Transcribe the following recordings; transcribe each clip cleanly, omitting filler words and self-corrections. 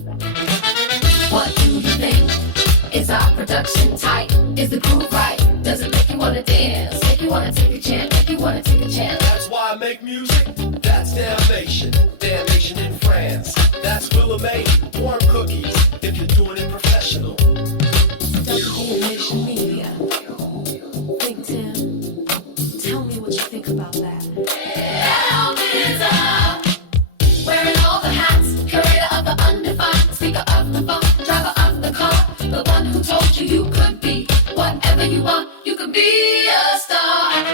What do you think? Is our production tight? Is the groove right? Does it make you wanna dance? Make you wanna take a chance? Make you wanna take a chance? That's why I make music. That's damnation. Damnation in France. That's Willa May. Warm cookies. If you're doing it professional. WDMN Media. Think, Tim. Tell me what you think about that. Elvis up. Wearing all the hats. Curator of the undefined. Speaker of the phone. Driver of the car. The one who told you you could be whatever you want. You could be a star.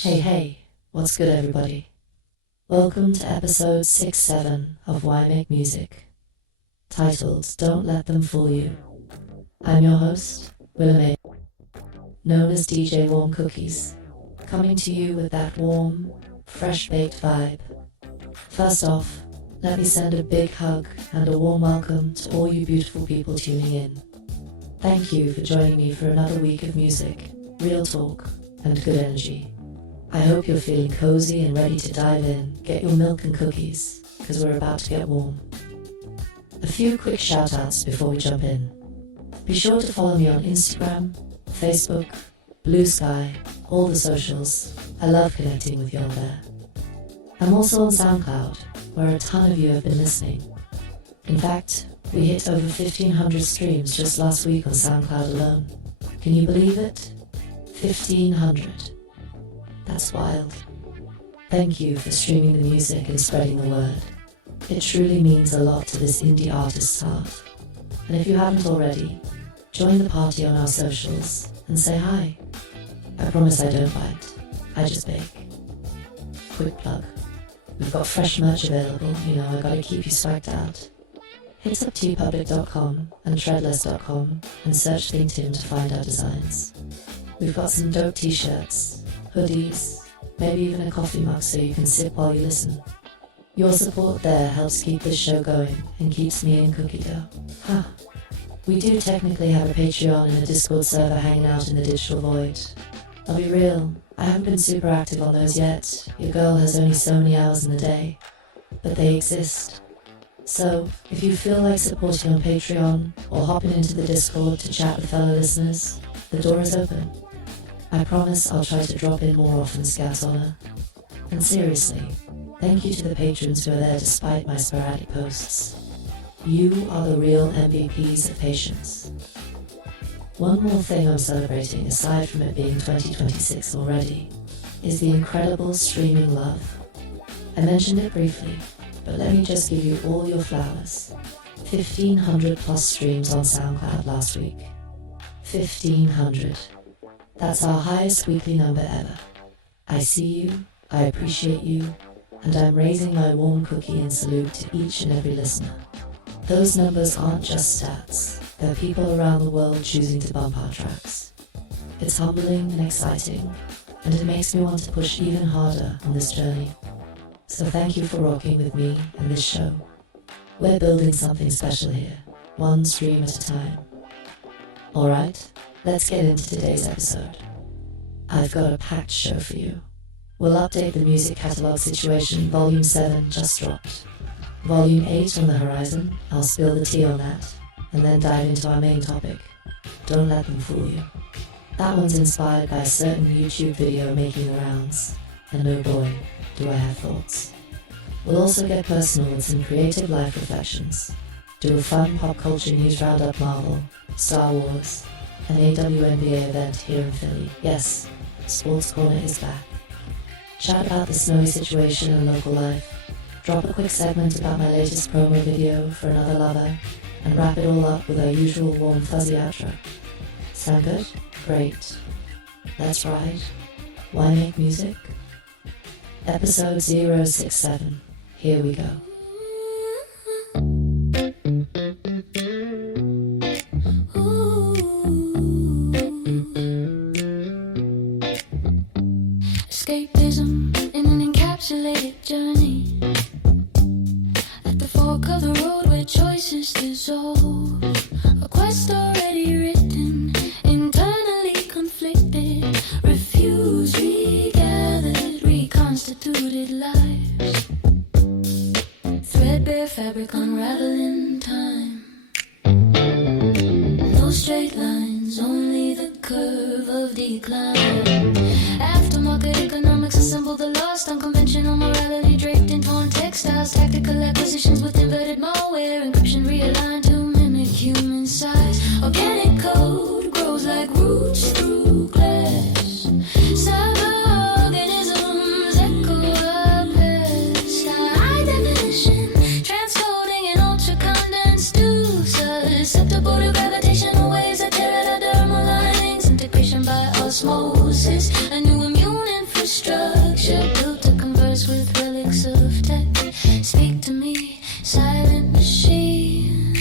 Hey, what's good everybody? Welcome to episode 6-7 of Why Make Music, titled Don't Let Them Fool You. I'm your host, Willa May, known as DJ Warm Cookies, coming to you with that warm, fresh-baked vibe. First off, let me send a big hug and a warm welcome to all you beautiful people tuning in. Thank you for joining me for another week of music, real talk, and good energy. I hope you're feeling cozy and ready to dive in. Get your milk and cookies, because we're about to get warm. A few quick shout-outs before we jump in. Be sure to follow me on Instagram, Facebook, Blue Sky, all the socials. I love connecting with y'all there. I'm also on SoundCloud, where a ton of you have been listening. In fact, we hit over 1,500 streams just last week on SoundCloud alone. Can you believe it? 1,500. That's wild. Thank you for streaming the music and spreading the word. It truly means a lot to this indie artist's heart. And if you haven't already, join the party on our socials and say hi. I promise I don't bite, I just bake. Quick plug. We've got fresh merch available, I gotta keep you swagged out. Hit up tpublic.com and treadless.com and search LinkedIn to find our designs. We've got some dope t-shirts, hoodies, maybe even a coffee mug so you can sip while you listen. Your support there helps keep this show going and keeps me in cookie dough. We do technically have a Patreon and a Discord server hanging out in the digital void. I'll be real, I haven't been super active on those yet. Your girl has only so many hours in the day, but they exist. So, if you feel like supporting on Patreon or hopping into the Discord to chat with fellow listeners, the door is open. I promise I'll try to drop in more often, Scouts Honor. And seriously, thank you to the patrons who are there despite my sporadic posts. You are the real MVPs of patience. One more thing I'm celebrating, aside from it being 2026 already, is the incredible streaming love. I mentioned it briefly, but let me just give you all your flowers. 1,500 plus streams on SoundCloud last week. 1,500. That's our highest weekly number ever. I see you, I appreciate you, and I'm raising my warm cookie in salute to each and every listener. Those numbers aren't just stats, they're people around the world choosing to bump our tracks. It's humbling and exciting, and it makes me want to push even harder on this journey. So thank you for rocking with me and this show. We're building something special here, one stream at a time. Alright, let's get into today's episode. I've got a packed show for you. We'll update the music catalog situation. Volume 7 just dropped. Volume 8 on the horizon. I'll spill the tea on that, and then dive into our main topic. Don't let them fool you. That one's inspired by a certain YouTube video making the rounds, and oh boy, do I have thoughts. We'll also get personal with some creative life reflections, do a fun pop culture news roundup, Marvel, Star Wars, an WNBA event here in Philly. Yes, Sports Corner is back. Chat about the snowy situation and local life, drop a quick segment about my latest promo video for Another Lover, and wrap it all up with our usual warm fuzzy outro. Sound good? Great. Let's ride. Why Make Music? Episode 067. Here we go. Ooh. no straight lines, only the curve of decline. Aftermarket economics assemble the lost, unconventional morality draped in torn textiles, tactical acquisitions with inverted malware, encryption realigned to mimic human size. Organic code grows like roots through glass. Cyber-organisms echo a pest. High definition, transcoding in ultra-condensed susceptible to gravitational waves that tear at our dermal linings. Integration by osmosis, a new immune infrastructure built to converse with relics of tech. Speak to me, silent machine.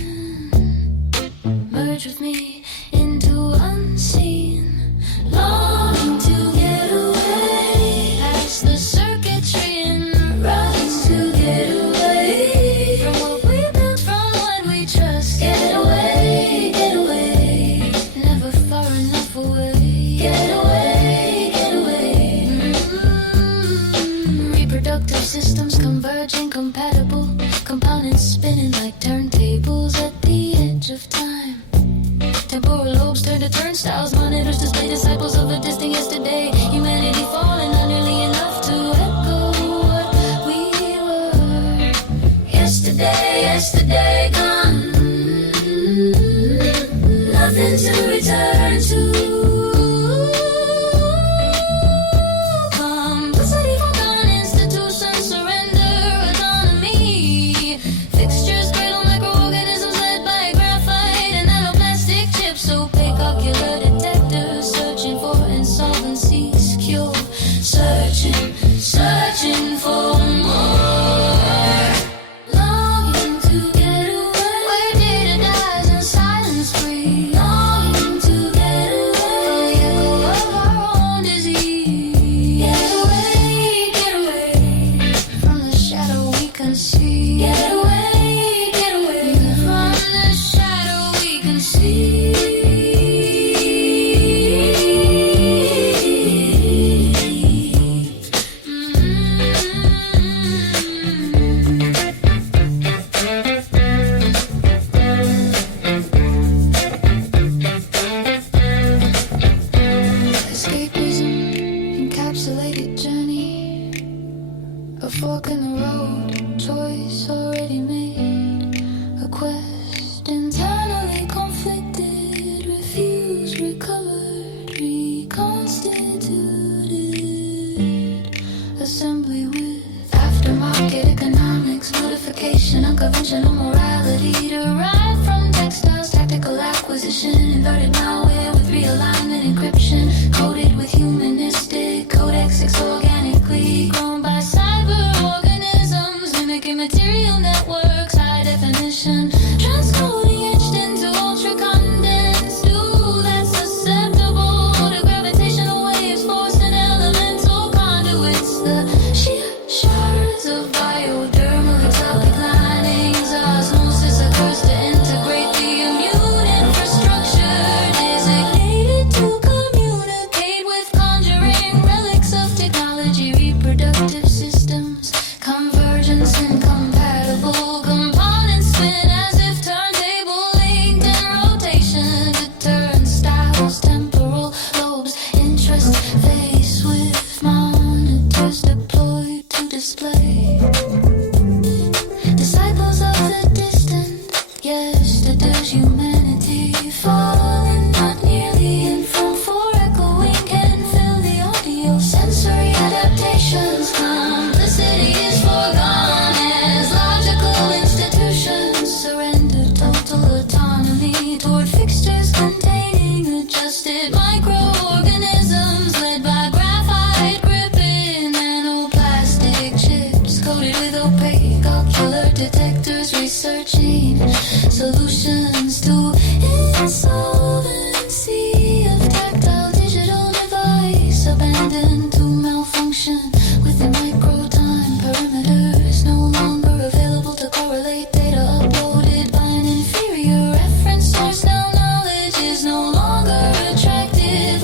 Merge with me into unseen. Longing to get away past the circuitry and runs to get away from what we built, from what we trust. Get away, get away. Never far enough away. Get away, get away. Reproductive systems converging, compatible. Components spinning like turntables at the edge of time. Temporal lobes turn to turnstiles. Monitors display disciples of a distant yesterday. Humanity falling utterly enough to echo what we were. Yesterday, yesterday gone. Nothing to return to. Complicity forgone, institutions surrender autonomy. Fixtures cradle microorganisms led by graphite and nanoplastic chips. Opaque ocular detectors searching for insolvency's cure. Searching, searching for more. Longing to get away where data dies and silence free. Longing to get away from the echo of our own disease. Get away from the shadow we can see. Get away from the shadow we can see. Escapism, encapsulated journey, a fork in the road, choice already made, a quest internally conflicted, refused, recovered, reconstituted, assembly with aftermarket economics, modification, unconventional morality, derived from textiles, tactical acquisition, inverted malware with realignment, encryption, coded with humanistic codex, organically grown by cyber-organisms, mimicking material networks, high definition, transcoding etched into ultra-condensed. Ooh, that's susceptible to gravitational waves, forced and elemental conduits. The sheer shards of biodermal atomic linings, osmosis occurs to integrate the immune infrastructure, designated to communicate with conjuring relics of technology, reproductive systems, convergence incompatible, components spin as if turntable linked in rotation to turnstiles, temporal lobes, interest face with monitors deployed to display. Disciples of the distant, yesterday's humanity falling not nearly in front for echoing can fill the audio sensory adaptations. Complicity is foregone as logical institutions surrender total autonomy toward fixtures containing adjusted microorganisms led by graphite gripping nanoplastic chips coated with opaque ocular detectors, researching solutions to insolvency of tactile digital device abandoned to malfunction with the micro-time perimeters no longer available to correlate data uploaded by an inferior reference source. Now knowledge is no longer attractive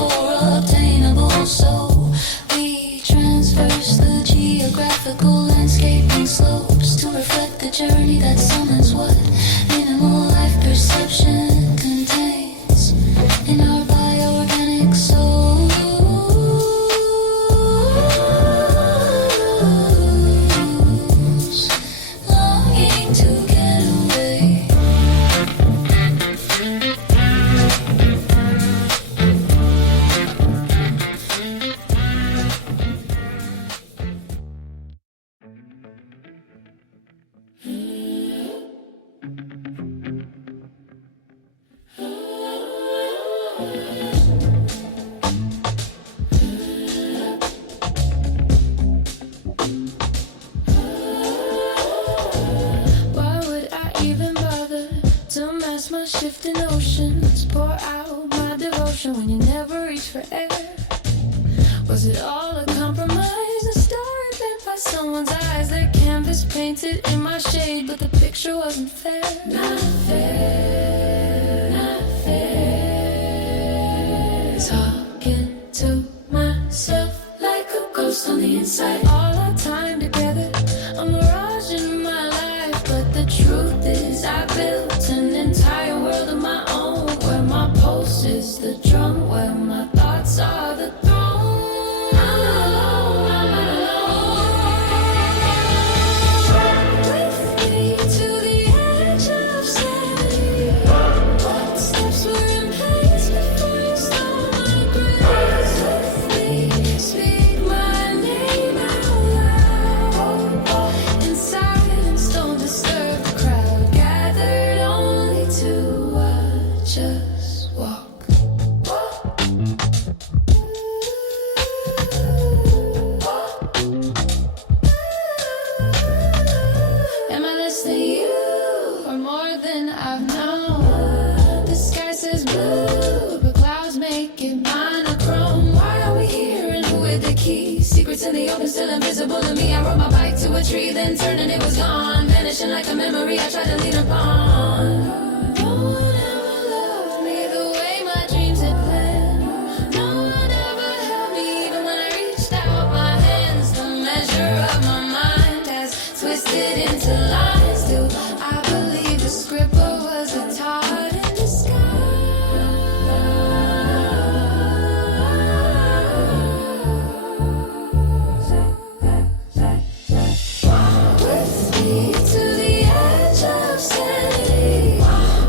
Why would I even bother to mess my shifting oceans? Pour out my devotion when you never reach for air. Was it all a compromise? A star bent by someone's eyes. Their canvas painted in my shade, but the picture wasn't fair. Not fair, not fair. Talking to myself like a ghost on the inside. All our time together, a mirage in my life. But the truth is I built an entire world of my own, where my pulse is the drum, where my thoughts are the throne. I'm alone, I'm not alone. With me to the edge of sanity. What steps were in place before you stole my grace? With me, speak my name out loud. In silence, don't disturb the crowd gathered only to watch us walk. Am I less than you, or more than I've known? The sky says blue, but clouds make it monochrome. Why are we here, and who with the key? Secrets in the open, still invisible to me. I rode my bike to a tree, then turned and it was gone, vanishing like a memory I tried to lean upon. No one ever loved me the way my dreams had planned. No one ever held me, even when I reached out my hands. The measure of my mind has twisted into lines. Still, I believe the scribble was a tart in disguise. With me to the edge of sanity.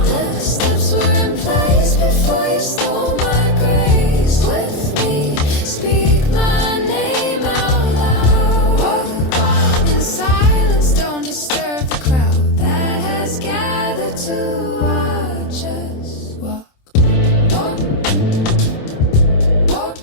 The steps were in place before you stole my grace. With me, speak my name out loud. In silence, don't disturb the crowd that has gathered to watch us walk. Walk, walk, walk.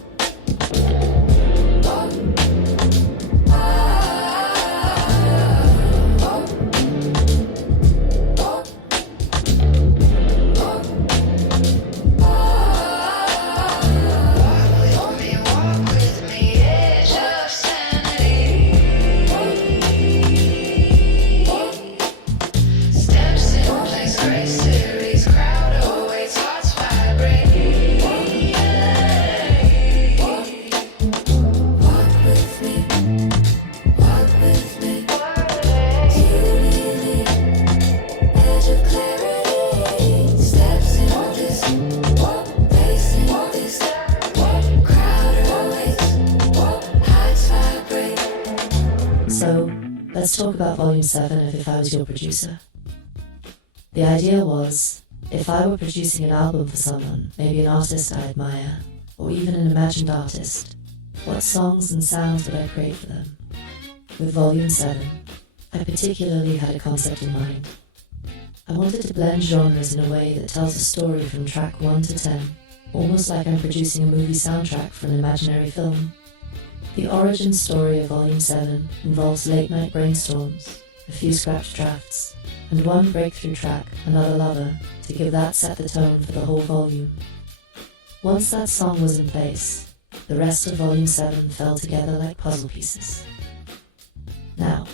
So, let's talk about Volume 7 of If I Was Your Producer. The idea was, if I were producing an album for someone, maybe an artist I admire, or even an imagined artist, what songs and sounds would I create for them? With Volume 7, I particularly had a concept in mind. I wanted to blend genres in a way that tells a story from track 1 to 10, almost like I'm producing a movie soundtrack for an imaginary film. The origin story of Volume 7 involves late-night brainstorms, a few scratch drafts, and one breakthrough track, Another Lover, to give that set the tone for the whole volume. Once that song was in place, the rest of Volume 7 fell together like puzzle pieces. Now,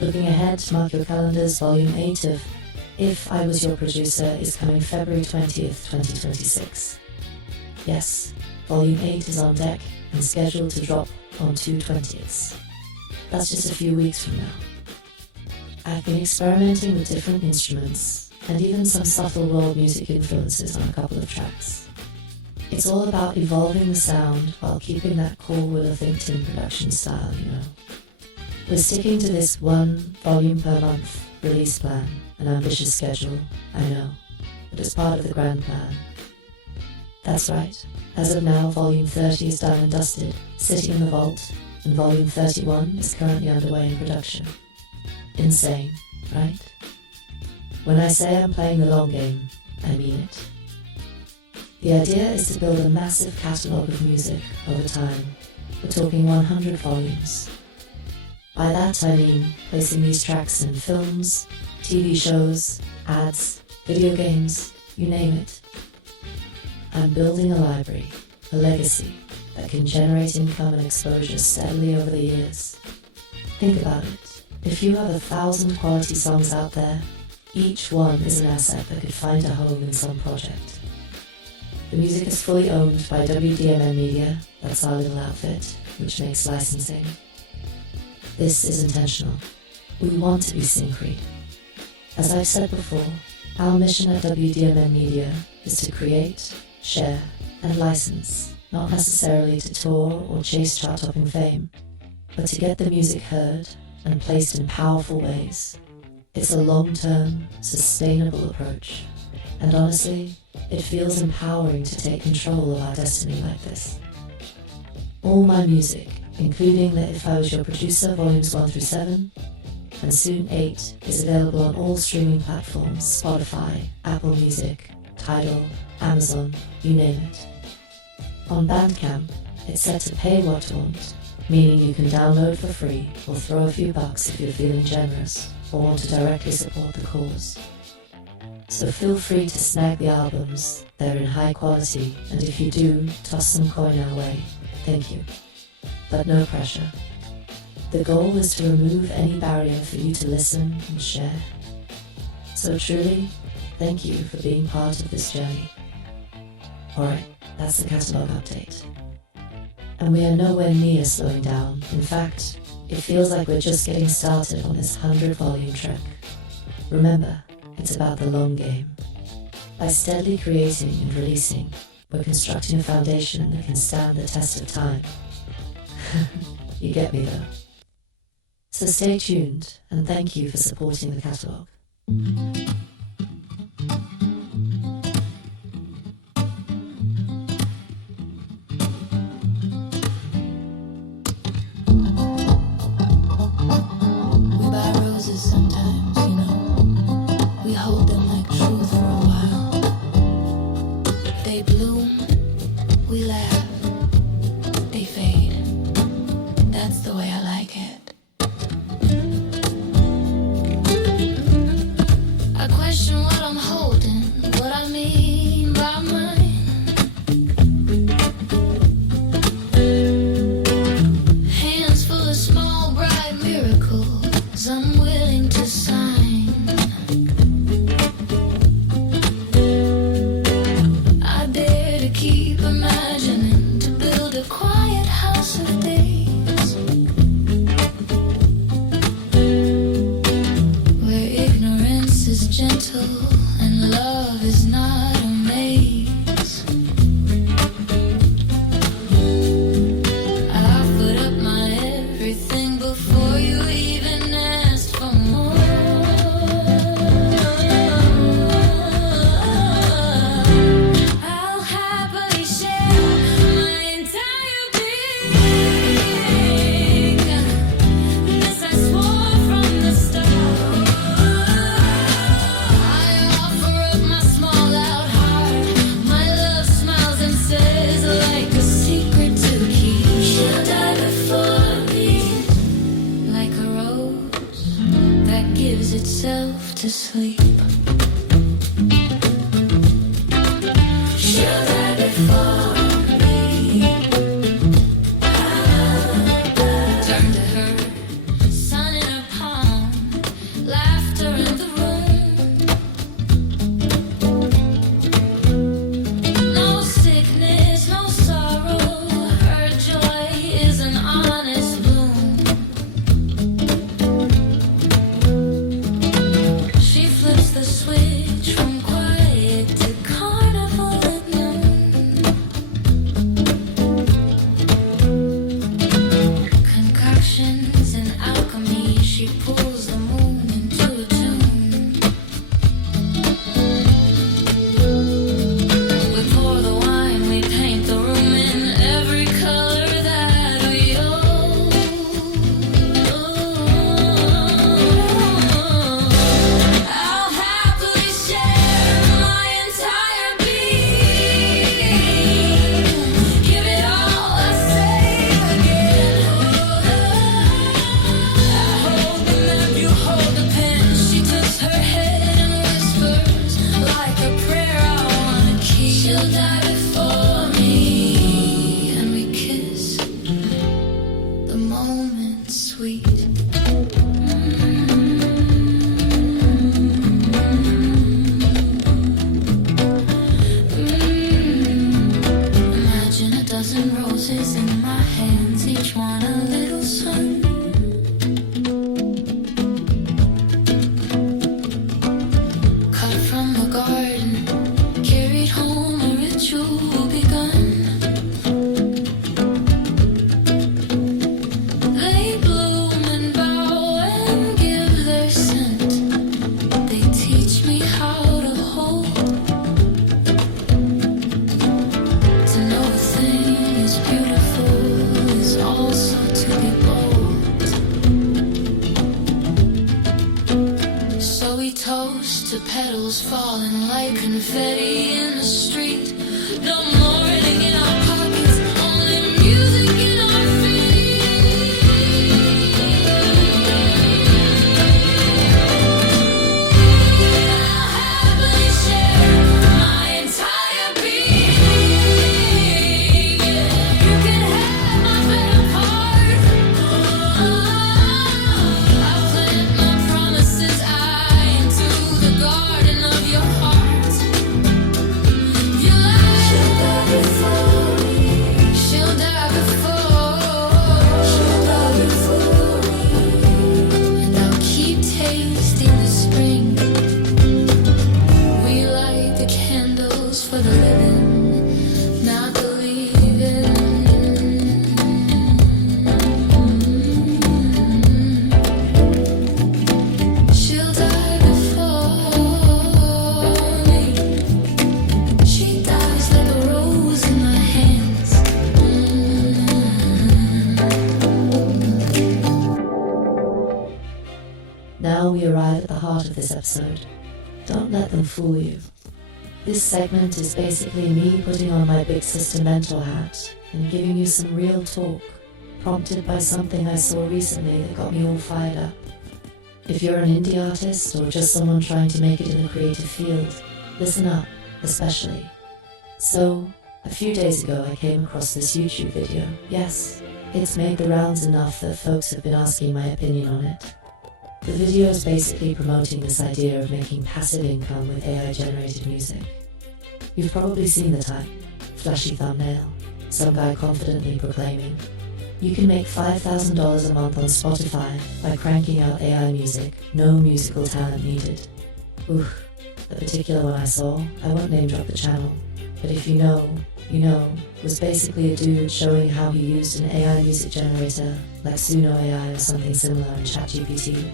looking ahead, mark your calendars, Volume 8 of If I Was Your Producer is coming February 20th, 2026. Yes, Volume 8 is on deck and scheduled to drop on 2/20. That's just a few weeks from now. I've been experimenting with different instruments and even some subtle world music influences on a couple of tracks. It's all about evolving the sound while keeping that cool Willa May production style, you know. We're sticking to this 1 volume per month release plan, an ambitious schedule, I know, but it's part of the grand plan. That's right. As of now, Volume 30 is done and dusted, sitting in the vault, and Volume 31 is currently underway in production. Insane, right? When I say I'm playing the long game, I mean it. The idea is to build a massive catalogue of music over time. We're talking 100 volumes. By that I mean placing these tracks in films, TV shows, ads, video games, you name it. I'm building a library, a legacy that can generate income and exposure steadily over the years. Think about it. If you have 1,000 quality songs out there, each one is an asset that could find a home in some project. The music is fully owned by WDMN Media, that's our little outfit, which makes licensing. This is intentional. We want to be sync-free. As I've said before, our mission at WDMN Media is to create, share, and license, not necessarily to tour or chase chart-topping fame, but to get the music heard and placed in powerful ways. It's a long-term, sustainable approach, and honestly, it feels empowering to take control of our destiny like this. All my music, including the If I Was Your Producer Volumes 1 through 7, and soon 8, is available on all streaming platforms: Spotify, Apple Music, Tidal, Amazon, you name it. On Bandcamp, it's set to pay what want, meaning you can download for free or throw a few bucks if you're feeling generous or want to directly support the cause. So feel free to snag the albums, they're in high quality, and if you do, toss some coin our way, thank you. But no pressure. The goal is to remove any barrier for you to listen and share. So truly, thank you for being part of this journey. Alright, that's the catalogue update. And we are nowhere near slowing down. In fact, it feels like we're just getting started on this 100-volume trek. Remember, it's about the long game. By steadily creating and releasing, we're constructing a foundation that can stand the test of time. You get me though. So stay tuned, and thank you for supporting the catalogue. We buy roses sometimes, you know. We hold them like truth for a while. They bloom, we laugh, they fade. That's the way I like it. I question what I'm holding, what I mean by mine. Hands full of small, bright miracles I'm willing to sign. I dare to keep imagining, to build a quiet house of days where ignorance is gentle and love is not a maze. I offered up my everything before you even asked for more. I'll happily share my entire being. die before me, and we kiss. The moment sweet. Imagine a dozen roses in my hands, each one a little sun. Cut from the garden, carried home, a ritual begun. They bloom and bow and give their scent. They teach me how to hold. To know a thing is beautiful is also to be bold. So we toast to petals falling like confetti in the street. No more ring in our pockets, only music in our feet. I'll happily share my entire being. You can have my better part. I'll plant my promises into the garden of your heart. You lie. She'll die before me. She'll die before me. And I'll keep tasting the spring. We light the candles for the living, not the leaving. She'll die before me. She dies like a rose in my hands. Now we arrive at the heart of this episode. Don't let them fool you. This segment is basically me putting on my big sister mentor hat and giving you some real talk, prompted by something I saw recently that got me all fired up. If you're an indie artist or just someone trying to make it in the creative field, listen up, especially. So, a few days ago I came across this YouTube video. Yes, it's made the rounds enough that folks have been asking my opinion on it. The video is basically promoting this idea of making passive income with AI-generated music. You've probably seen the type, flashy thumbnail, some guy confidently proclaiming, you can make $5,000 a month on Spotify by cranking out AI music, no musical talent needed. Oof, the particular one I saw, I won't name drop the channel, but if you know, was basically a dude showing how he used an AI music generator, like Suno AI or something similar in ChatGPT,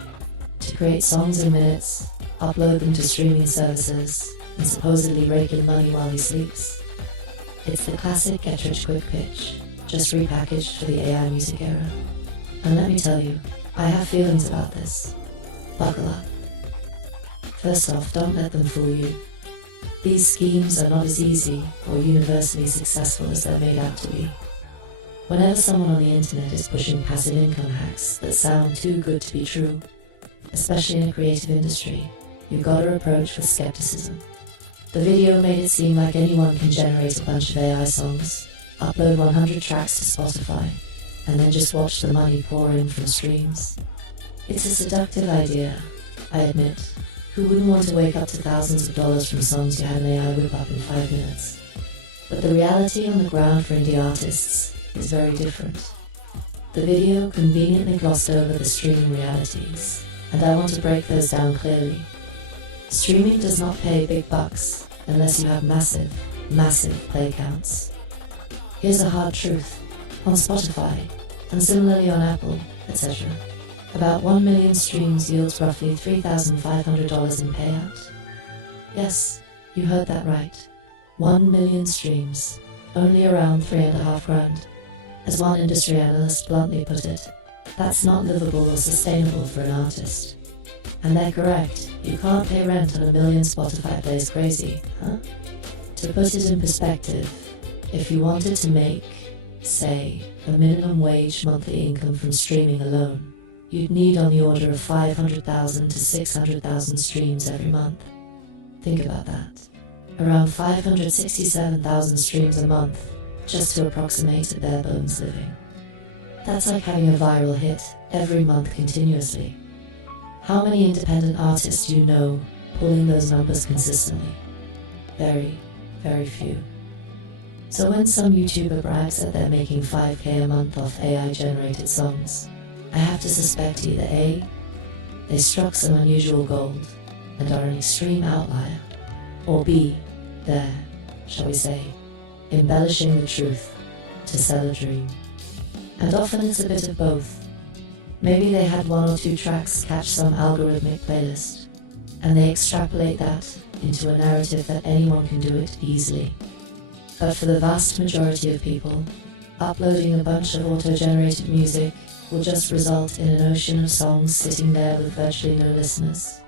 to create songs in minutes, upload them to streaming services, and supposedly rake in money while he sleeps. It's the classic get-rich-quick pitch, just repackaged for the AI music era. And let me tell you, I have feelings about this. Buckle up. First off, don't let them fool you. These schemes are not as easy or universally successful as they're made out to be. Whenever someone on the internet is pushing passive income hacks that sound too good to be true, especially in a creative industry, you've got to approach with skepticism. The video made it seem like anyone can generate a bunch of AI songs, upload 100 tracks to Spotify, and then just watch the money pour in from streams. It's a seductive idea, I admit. Who wouldn't want to wake up to thousands of dollars from songs you had an AI whip up in 5 minutes? But the reality on the ground for indie artists is very different. The video conveniently glossed over the streaming realities, and I want to break those down clearly. Streaming does not pay big bucks unless you have massive, massive play counts. Here's a hard truth. On Spotify, and similarly on Apple, etc., about 1 million streams yields roughly $3,500 in payout. Yes, you heard that right. 1 million streams, only around $3,500. As one industry analyst bluntly put it, that's not livable or sustainable for an artist. And they're correct, you can't pay rent on 1 million Spotify plays crazy, huh? To put it in perspective, if you wanted to make, say, a minimum wage monthly income from streaming alone, you'd need on the order of 500,000 to 600,000 streams every month. Think about that. around 567,000 streams a month, just to approximate a bare bones living. That's like having a viral hit every month continuously. How many independent artists do you know pulling those numbers consistently? Very, very few. So when some YouTuber brags that they're making $5K a month off AI-generated songs, I have to suspect either A, they struck some unusual gold and are an extreme outlier, or B, they're, shall we say, embellishing the truth to sell a dream. And often it's a bit of both. Maybe they had one or two tracks catch some algorithmic playlist, and they extrapolate that into a narrative that anyone can do it easily. But for the vast majority of people, uploading a bunch of auto-generated music will just result in an ocean of songs sitting there with virtually no listeners.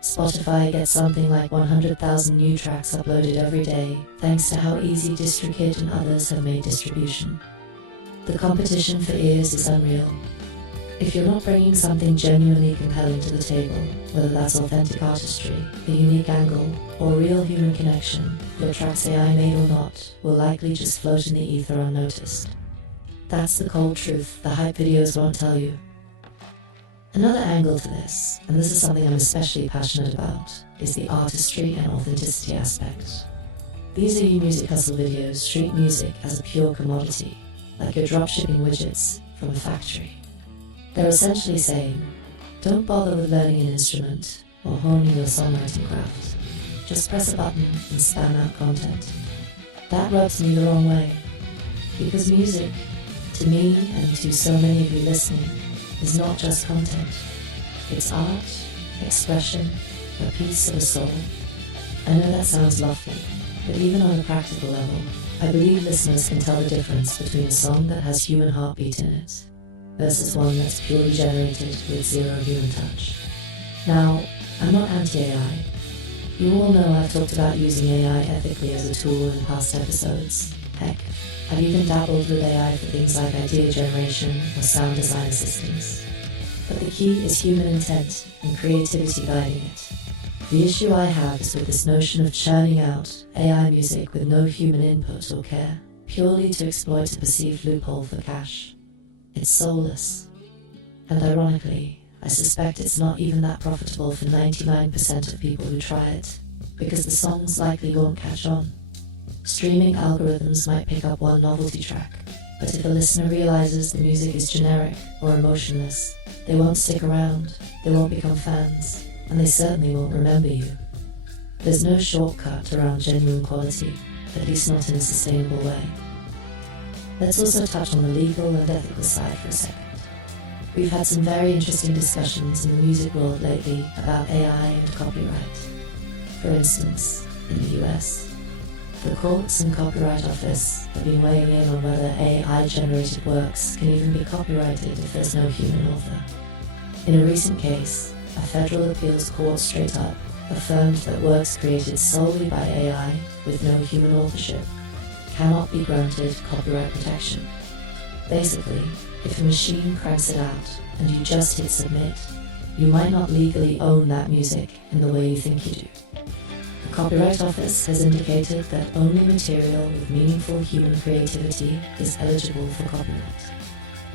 Spotify gets something like 100,000 new tracks uploaded every day, thanks to how easy DistroKid and others have made distribution. The competition for ears is unreal. If you're not bringing something genuinely compelling to the table, whether that's authentic artistry, a unique angle, or real human connection, your track's AI made or not, will likely just float in the ether unnoticed. That's the cold truth the hype videos won't tell you. Another angle to this, and this is something I'm especially passionate about, is the artistry and authenticity aspect. These eMusic hustle videos treat music as a pure commodity, like you're dropshipping widgets from a factory. They're essentially saying, don't bother with learning an instrument or honing your songwriting craft. Just press a button and spam out content. That rubs me the wrong way, because music, to me and to so many of you listening, is not just content. It's art, expression, a piece of a soul. I know that sounds lofty, but even on a practical level, I believe listeners can tell the difference between a song that has human heartbeat in it versus one that's purely generated with zero human touch. Now, I'm not anti-AI. You all know I've talked about using AI ethically as a tool in past episodes. Heck, I've even dabbled with AI for things like idea generation or sound design assistance. But the key is human intent and creativity guiding it. The issue I have is with this notion of churning out AI music with no human input or care, purely to exploit a perceived loophole for cash. It's soulless. And ironically, I suspect it's not even that profitable for 99% of people who try it, because the songs likely won't catch on. Streaming algorithms might pick up one novelty track, but if a listener realizes the music is generic or emotionless, they won't stick around, they won't become fans, and they certainly won't remember you. There's no shortcut around genuine quality, at least not in a sustainable way. Let's also touch on the legal and ethical side for a second. We've had some very interesting discussions in the music world lately about AI and copyright. For instance, in the US, the courts and Copyright Office have been weighing in on whether AI-generated works can even be copyrighted if there's no human author. In a recent case, a federal appeals court straight up affirmed that works created solely by AI with no human authorship cannot be granted copyright protection. Basically, if a machine cranks it out and you just hit submit, you might not legally own that music in the way you think you do. The Copyright Office has indicated that only material with meaningful human creativity is eligible for copyright.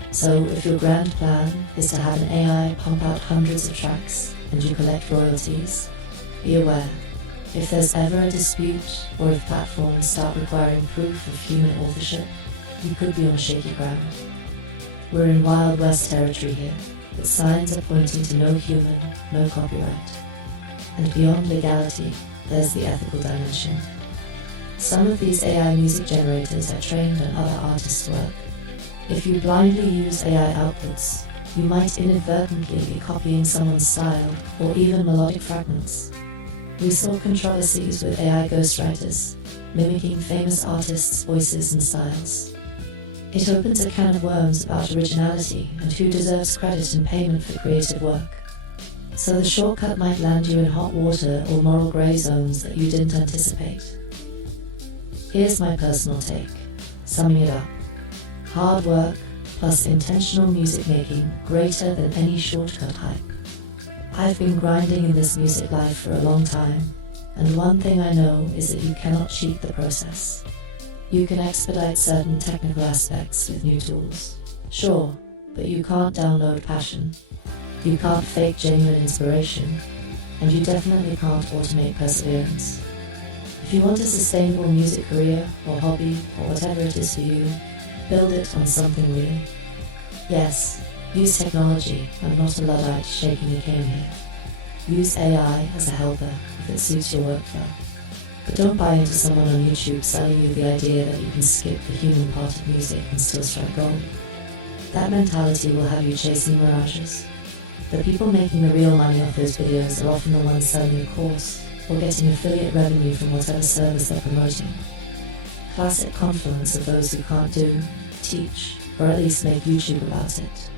So if your grand plan is to have an AI pump out hundreds of tracks and you collect royalties, be aware, if there's ever a dispute or if platforms start requiring proof of human authorship, you could be on shaky ground. We're in Wild West territory here, but signs are pointing to no human, no copyright. And beyond legality, there's the ethical dimension. Some of these AI music generators are trained on other artists' work. If you blindly use AI outputs, you might inadvertently be copying someone's style or even melodic fragments. We saw controversies with AI ghostwriters, mimicking famous artists' voices and styles. It opens a can of worms about originality and who deserves credit and payment for creative work. So the shortcut might land you in hot water or moral grey zones that you didn't anticipate. Here's my personal take, summing it up. Hard work plus intentional music making greater than any shortcut hype. I've been grinding in this music life for a long time, And one thing I know is that you cannot cheat the process. You can expedite certain technical aspects with new tools, sure, but you can't download passion. You can't fake genuine inspiration, and you definitely can't automate perseverance. If you want a sustainable music career or hobby or whatever it is for you, build it on something real. Yes, use technology. I'm not a Luddite shaking your cane here. Use AI as a helper if it suits your workflow. But don't buy into someone on YouTube selling you the idea that you can skip the human part of music and still strike gold. That mentality will have you chasing mirages. The people making the real money off those videos are often the ones selling a course or getting affiliate revenue from whatever service they're promoting. Classic confluence of those who can't do, teach, or at least make YouTube about it.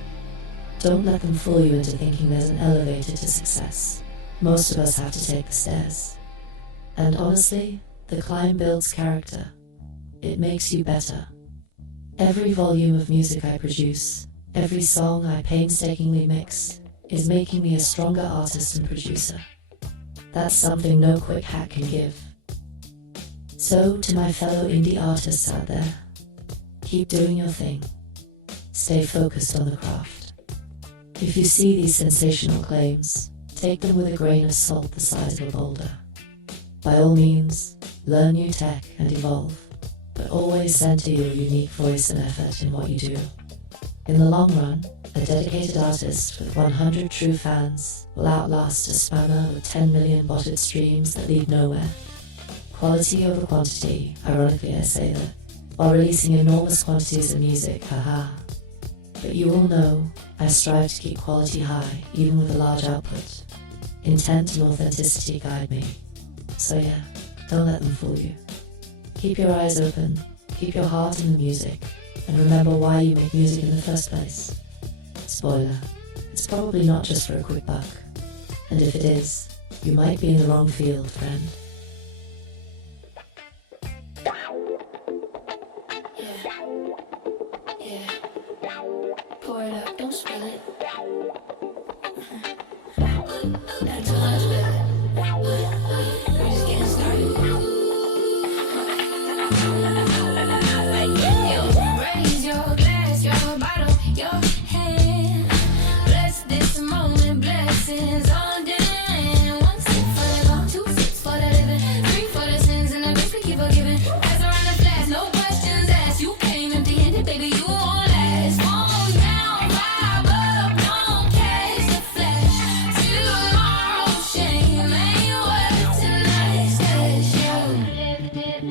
Don't let them fool you into thinking there's an elevator to success. Most of us have to take the stairs. And honestly, the climb builds character. It makes you better. Every volume of music I produce, every song I painstakingly mix, is making me a stronger artist and producer. That's something no quick hack can give. So, to my fellow indie artists out there, keep doing your thing. Stay focused on the craft. If you see these sensational claims, take them with a grain of salt the size of a boulder. By all means, learn new tech and evolve, but always center your unique voice and effort in what you do. In the long run, a dedicated artist with 100 true fans will outlast a spammer with 10 million botted streams that lead nowhere. Quality over quantity, ironically I say that, while releasing enormous quantities of music, haha. But you all know, I strive to keep quality high, even with a large output. Intent and authenticity guide me. So yeah, don't let them fool you. Keep your eyes open, keep your heart in the music, and remember why you make music in the first place. Spoiler, it's probably not just for a quick buck. And if it is, you might be in the wrong field, friend. Yeah. Pour it up, don't spill it. Not too much, baby. We're just getting started. Raise your glass, your bottle, your hand. Bless this moment, blessings on demand. 1 sip for the long, 2 sips for the living, 3 for the sins and the grace we keep forgiving. Pass around the flask, no questions asked. You came empty-handed, baby, you won't last. Fall down, vibe up, don't catch the flash. Tomorrow, shame ain't worth tonight's cash. Lifted,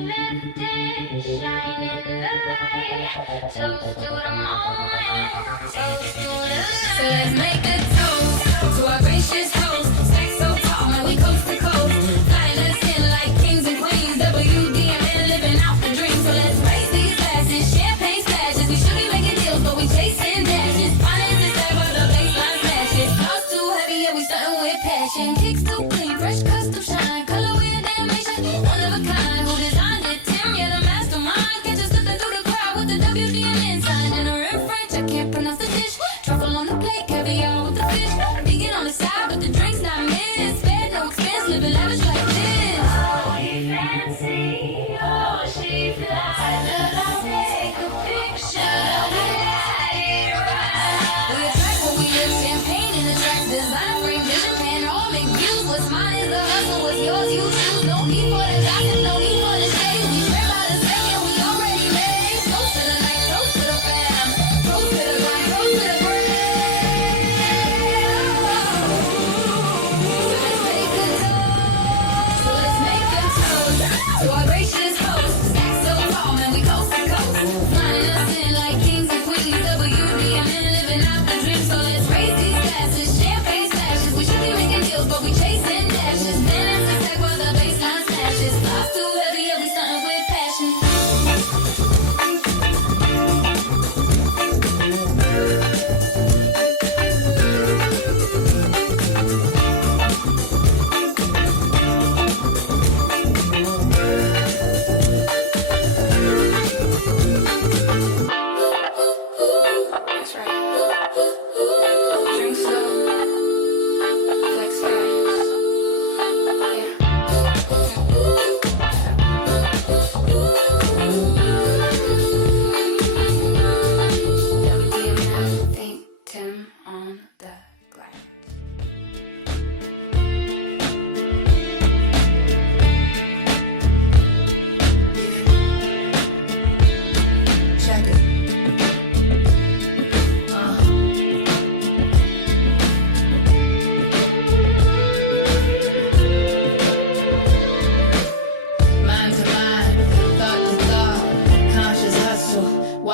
shine in the light. Toast to the moment, toast to the light. So let's make a toast to our gracious host. Stack so tall, man, we coast to coast. Flying us in like kings and queens. WDMN living out the dream. So let's raise these glasses, champagne splashes. We should be making deals, but we chasing dashes. Finances there, but the baseline smashes. Cars too heavy, yeah, we starting with passion. Kicks too clean, fresh custom shine. Colorway and animation, one of a kind. Who designed it? Tim, yeah, the mastermind. Catch us slipping through the crowd with the WDMN sign. And we're in French, I can't pronounce the dish. Truffle on the plate, caviar with the fish. Vegan on the side, but the drinks not missed. Spare no expense, living lavish like this. Oh, he fancy, oh, she fly. Let us take a picture. We attract what we live, champagne in the tracks. Design, frame, vision, panoramic views. What's mine is the hustle, what's yours, you choose. No need for the gossip, no need for the shade. We share by the same, and we already made. Toast to the night, toast to the fam. Toast to the grind, toast to the brand. So let's make a toast to our gracious host. Stack so tall, man, we coast to coast. Flying us in like kings and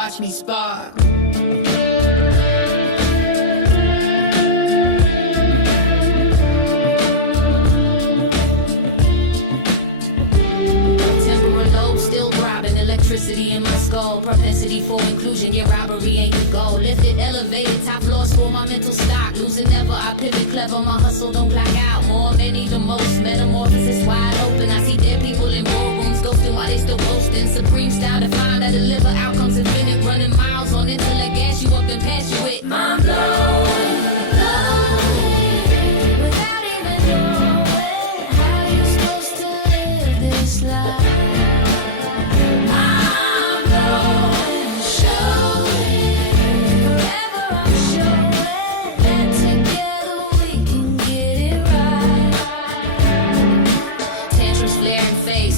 watch me spark. Electricity in my skull, propensity for inclusion, yeah, robbery ain't the goal. Lifted, elevated, top floors for my mental stock. Losing never, I pivot clever, my hustle don't clock out. More, many, the most, metamorphosis wide open. I see dead people in boardrooms, ghosting while they still boasting. Supreme style defined that deliver outcomes infinite. Running miles on intellect, gas you up and pass you it. Mind blowing, without even knowing how you supposed to live this life.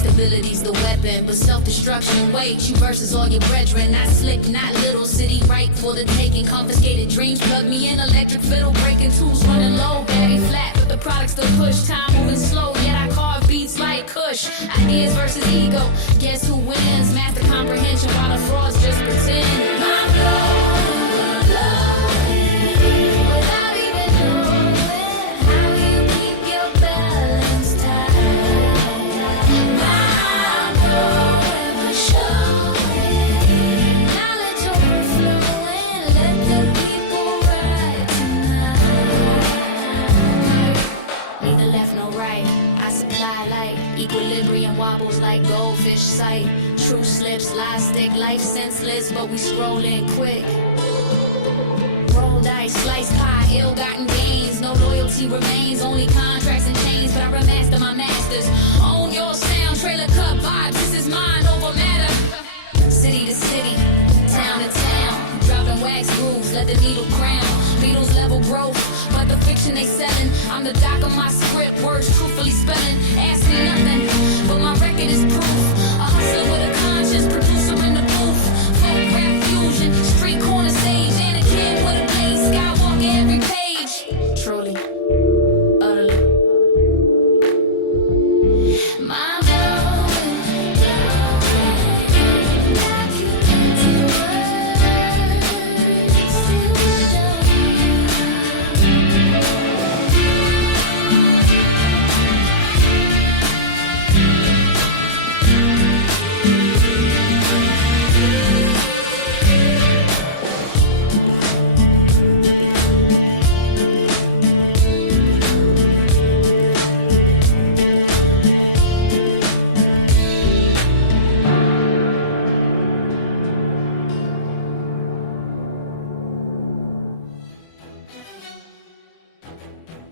Ability's the weapon, but self-destruction waits you versus all your brethren. Not slick, not little, city right for the taking. Confiscated dreams, plug me in, electric fiddle, breaking tools, running low, battery flat, but the products still push. Time moving slow, yet I carve beats like Kush. Ideas versus ego, guess who wins? Master comprehension while the frauds just pretend. Mind blowing, without even knowing how you keep your balance tight. Equilibrium wobbles like goldfish sight. True slips, lie stick, life senseless, but we scrolling quick. Roll dice, slice pie, ill-gotten gains. No loyalty remains, only contracts and chains. But I remaster my masters. Own your sound, trailer cup vibes. This is mind over matter. City to city, town to town. Dropping wax grooves, let the needle crown. Beatles level growth, but the fiction they selling. I'm the doc of my script, words truthfully spelling. Ask me nothing, but my record is proof. A hustler with a conscience, producer in the booth. Folk rap fusion, street corner stage, and a kid with a blaze. Skywalk every page. Truly, utterly. My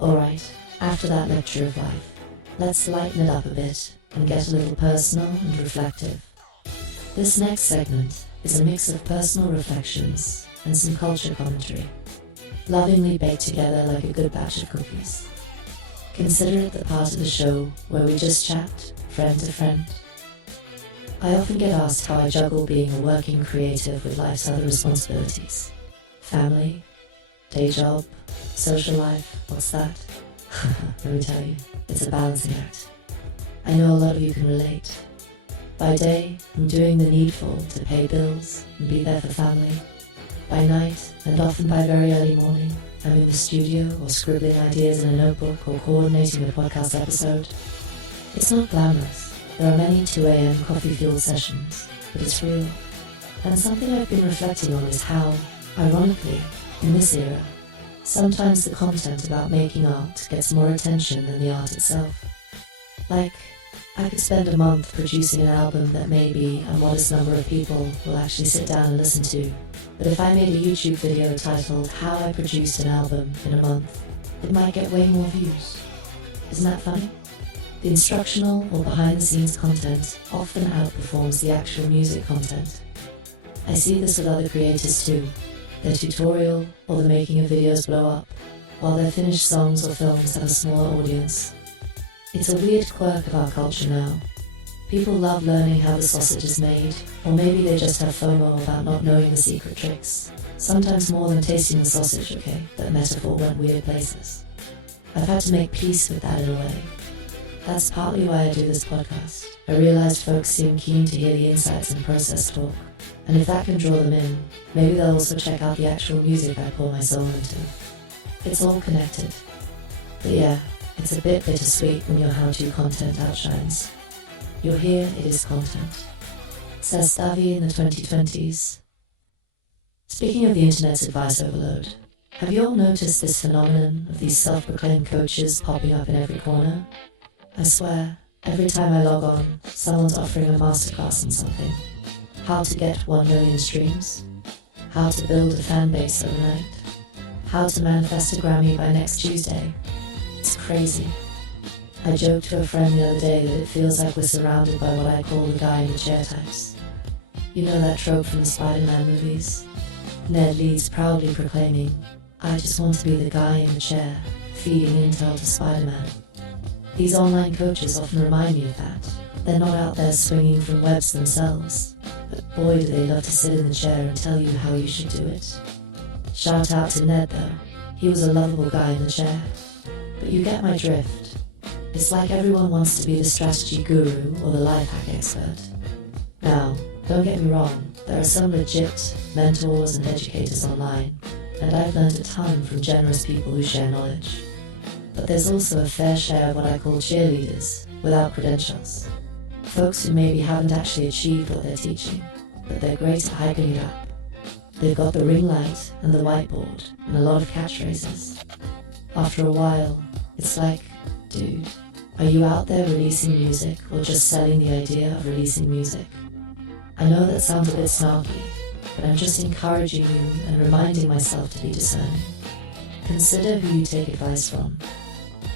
Alright, after that lecture of life, let's lighten it up a bit and get a little personal and reflective. This next segment is a mix of personal reflections and some culture commentary, lovingly baked together like a good batch of cookies. Consider it the part of the show where we just chat, friend to friend. I often get asked how I juggle being a working creative with life's other responsibilities. Family, day job, social life, what's that? Let me tell you, it's a balancing act. I know a lot of you can relate. By day, I'm doing the needful to pay bills and be there for family. By night, and often by very early morning, I'm in the studio or scribbling ideas in a notebook or coordinating a podcast episode. It's not glamorous. There are many 2 a.m. coffee-fueled sessions, but it's real. And something I've been reflecting on is how, ironically, in this era, sometimes the content about making art gets more attention than the art itself. Like, I could spend a month producing an album that maybe a modest number of people will actually sit down and listen to, but if I made a YouTube video titled How I Produced an Album in a Month, it might get way more views. Isn't that funny? The instructional or behind-the-scenes content often outperforms the actual music content. I see this with other creators too. Their tutorial or the making of videos blow up, while their finished songs or films have a smaller audience. It's a weird quirk of our culture now. People love learning how the sausage is made, or maybe they just have FOMO about not knowing the secret tricks. Sometimes more than tasting the sausage, okay? That metaphor went weird places. I've had to make peace with that in a way. That's partly why I do this podcast. I realized folks seem keen to hear the insights and process talk, And if that can draw them in, maybe they'll also check out the actual music I pour my soul into. It's all connected. But yeah, it's a bit bittersweet when your how-to content outshines. You're here, it is content. Says Stavi in the 2020s. Speaking of the internet's advice overload, have you all noticed this phenomenon of these self-proclaimed coaches popping up in every corner? I swear, every time I log on, someone's offering a masterclass on something. How to get 1 million streams? How to build a fan base overnight? How to manifest a Grammy by next Tuesday? It's crazy. I joked to a friend the other day that it feels like we're surrounded by what I call the guy in the chair types. You know that trope from the Spider-Man movies? Ned Leeds proudly proclaiming, "I just want to be the guy in the chair, feeding intel to Spider-Man." These online coaches often remind me of that. They're not out there swinging from webs themselves, but boy do they love to sit in the chair and tell you how you should do it. Shout out to Ned though, he was a lovable guy in the chair. But you get my drift. It's like everyone wants to be the strategy guru or the life hack expert. Now, don't get me wrong, there are some legit mentors and educators online, and I've learned a ton from generous people who share knowledge. But there's also a fair share of what I call cheerleaders, without credentials. Folks who maybe haven't actually achieved what they're teaching, but they're great at hyping it up. They've got the ring light and the whiteboard and a lot of catchphrases. After a while, it's like, dude, are you out there releasing music or just selling the idea of releasing music? I know that sounds a bit snarky, but I'm just encouraging you and reminding myself to be discerning. Consider who you take advice from.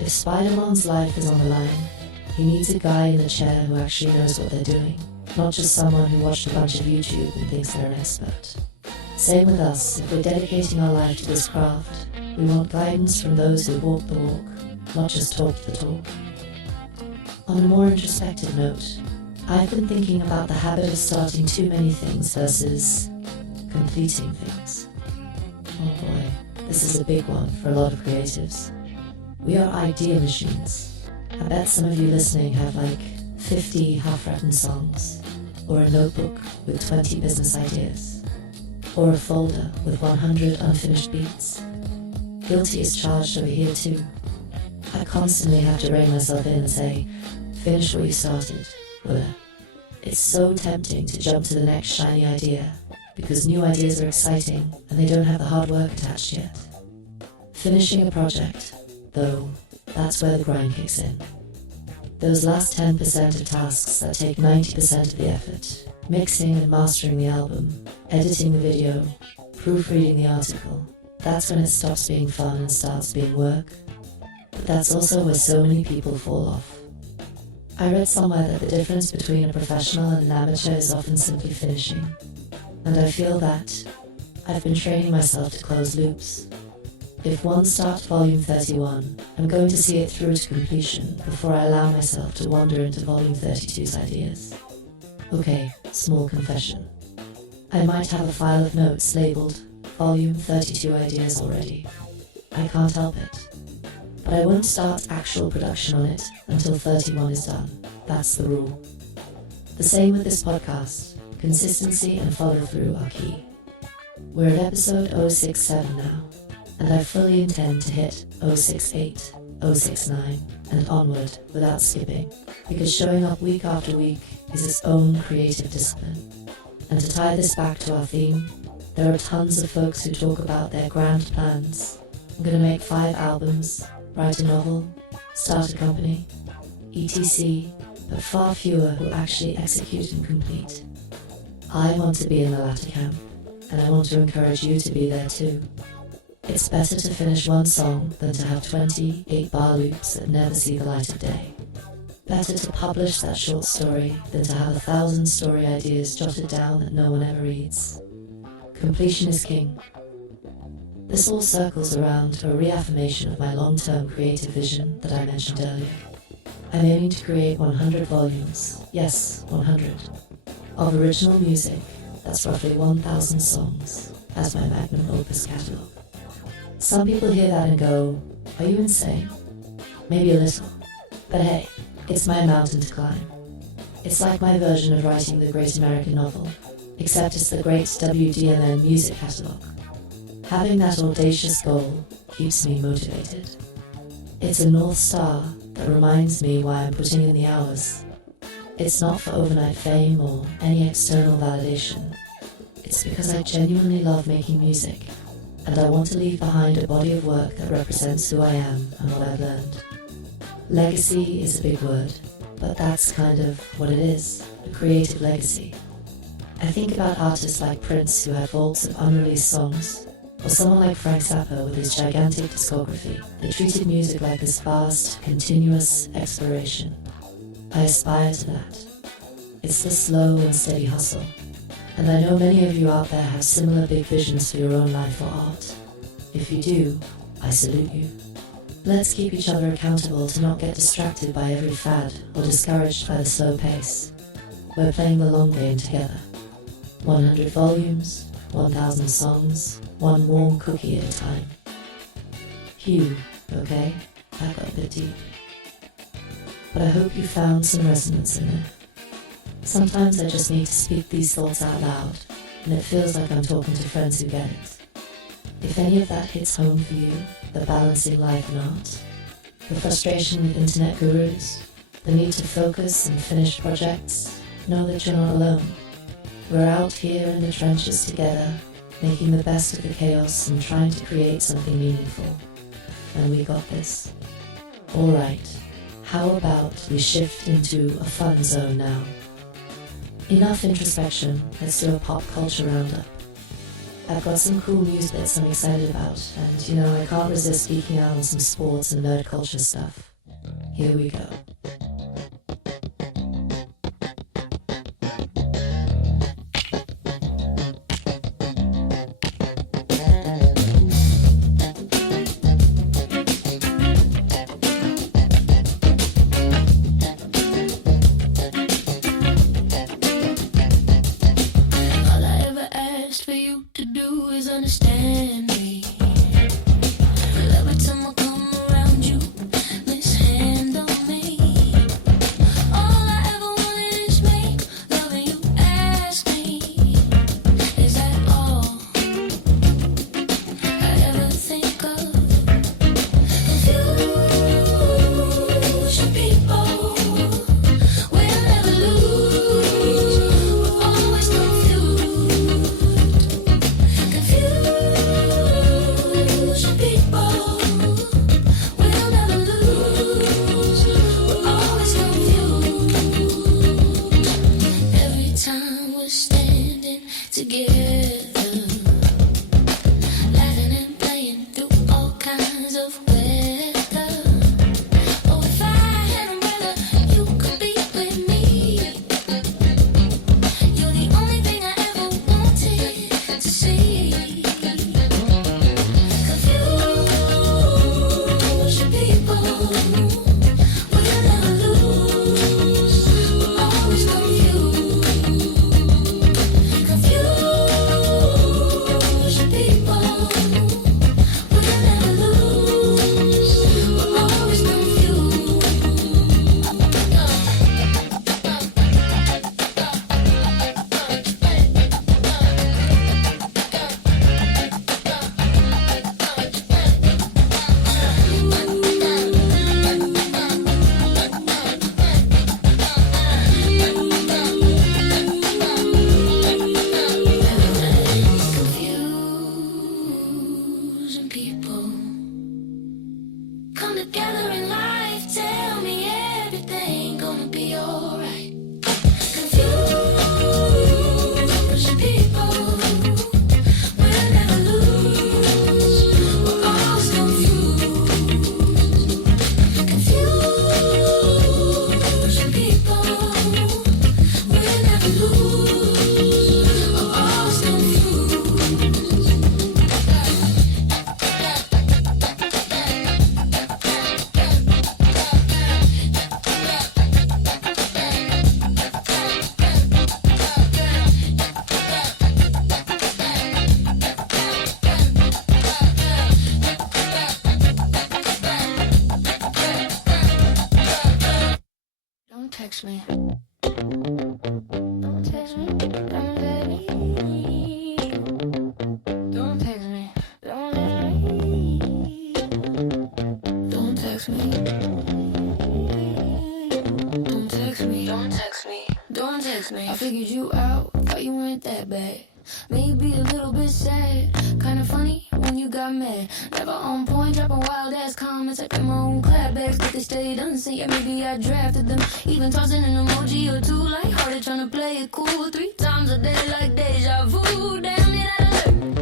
If Spider-Man's life is on the line, he needs a guy in the chair who actually knows what they're doing, not just someone who watched a bunch of YouTube and thinks they're an expert. Same with us, if we're dedicating our life to this craft, we want guidance from those who walk the walk, not just talk the talk. On a more introspective note, I've been thinking about the habit of starting too many things versus completing things. Oh boy, this is a big one for a lot of creatives. We are idea machines. I bet some of you listening have like 50 half-written songs, or a notebook with 20 business ideas, or a folder with 100 unfinished beats. Guilty is charged over here too. I constantly have to rein myself in and say, finish what you started, Willa. It's so tempting to jump to the next shiny idea, because new ideas are exciting and they don't have the hard work attached yet. Finishing a project, though, that's where the grind kicks in. Those last 10% of tasks that take 90% of the effort, mixing and mastering the album, editing the video, proofreading the article, that's when it stops being fun and starts being work. But that's also where so many people fall off. I read somewhere that the difference between a professional and an amateur is often simply finishing. And I feel that I've been training myself to close loops. If one starts volume 31, I'm going to see it through to completion before I allow myself to wander into volume 32's ideas. Okay, small confession. I might have a file of notes labeled volume 32 ideas already. I can't help it. But I won't start actual production on it until 31 is done. That's the rule. The same with this podcast. Consistency and follow-through are key. We're at episode 067 now, and I fully intend to hit 068, 069, and onward without skipping, because showing up week after week is its own creative discipline. And to tie this back to our theme, there are tons of folks who talk about their grand plans. I'm gonna make 5 albums, write a novel, start a company, etc., but far fewer who actually execute and complete. I want to be in the latter camp, and I want to encourage you to be there too. It's better to finish one song than to have 20 8-bar loops that never see the light of day. Better to publish that short story than to have 1,000 story ideas jotted down that no one ever reads. Completion is king. This all circles around to a reaffirmation of my long-term creative vision that I mentioned earlier. I'm aiming to create 100 volumes, yes, 100, of original music that's roughly 1,000 songs as my magnum opus catalogue. Some people hear that and go, are you insane? Maybe a little. But hey, it's my mountain to climb. It's like my version of writing the great American novel, except it's the great WDMN music catalogue. Having that audacious goal keeps me motivated. It's a North Star that reminds me why I'm putting in the hours. It's not for overnight fame or any external validation. It's because I genuinely love making music, and I want to leave behind a body of work that represents who I am and what I've learned. Legacy is a big word, but that's kind of what it is, a creative legacy. I think about artists like Prince who had vaults of unreleased songs, or someone like Frank Zappa with his gigantic discography that treated music like this vast, continuous exploration. I aspire to that. It's the slow and steady hustle, and I know many of you out there have similar big visions for your own life or art. If you do, I salute you. Let's keep each other accountable to not get distracted by every fad or discouraged by the slow pace. We're playing the long game together. 100 volumes, 1,000 songs, one warm cookie at a time. Hugh, okay? That got a bit deep. But I hope you found some resonance in it. Sometimes I just need to speak these thoughts out loud, and it feels like I'm talking to friends who get it. If any of that hits home for you, the balancing life and art, the frustration with internet gurus, the need to focus and finish projects, know that you're not alone. We're out here in the trenches together, making the best of the chaos and trying to create something meaningful. And we got this. Alright, how about we shift into a fun zone now? Enough introspection, let's do a pop culture roundup. I've got some cool news bits I'm excited about, and I can't resist geeking out on some sports and nerd culture stuff. Here we go. Understand me. Every time I come around you, mishandle me. All I ever wanted is me, loving you. Ask me, is that all I ever think of? Confusion, people, we'll never lose. We're always confused. Don't text me. Don't text me. Don't let me. maybe a little bit sad. Kinda funny when you got mad. Never on point, dropping wild ass comments. I put my own clapbacks, but they stayed unseen. Yeah, maybe I drafted them. Even tossing an emoji or two, lighthearted, trying to play it cool 3 times a day, like deja vu. Damn, did I learn?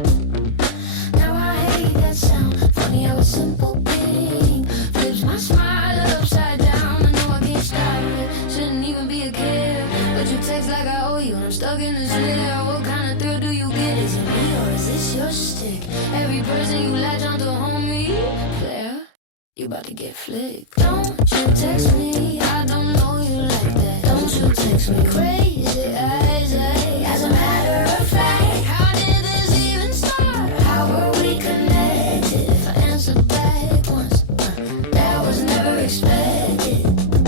Now I hate that sound. Funny how a simple thing flips my smile upside down. I know I can't stop it. Shouldn't even be a care. But you text like I owe you, and I'm stuck in this layer. What kind of thrill do you get? Is it me or is this your stick? Every person you latch onto, homie, player, you about to get flicked. Don't you text me, I don't know you like that. Don't you text me crazy as a matter of fact. How did this even start? How were we connected? If I answered back once, that was never expected.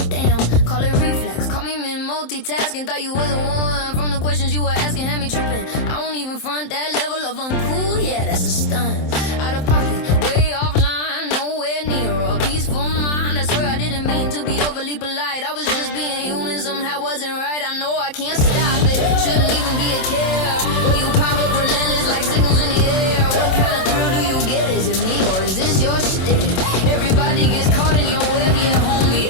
Damn, call it reflex, call me multitasking. Thought you wasn't one from the questions you were asking, had me tripping. I don't even front that level of uncool, yeah, that's a stunt. Out of pocket, way offline, nowhere near a peaceful mind. I swear I didn't mean to be overly polite. I was just being human, somehow wasn't right. I know I can't stop it, shouldn't even be a care. When you pop up relentless like signals in the air. What kind of thrill do you get? Is it me or is this your stick? Everybody gets caught in your web, yeah, homie.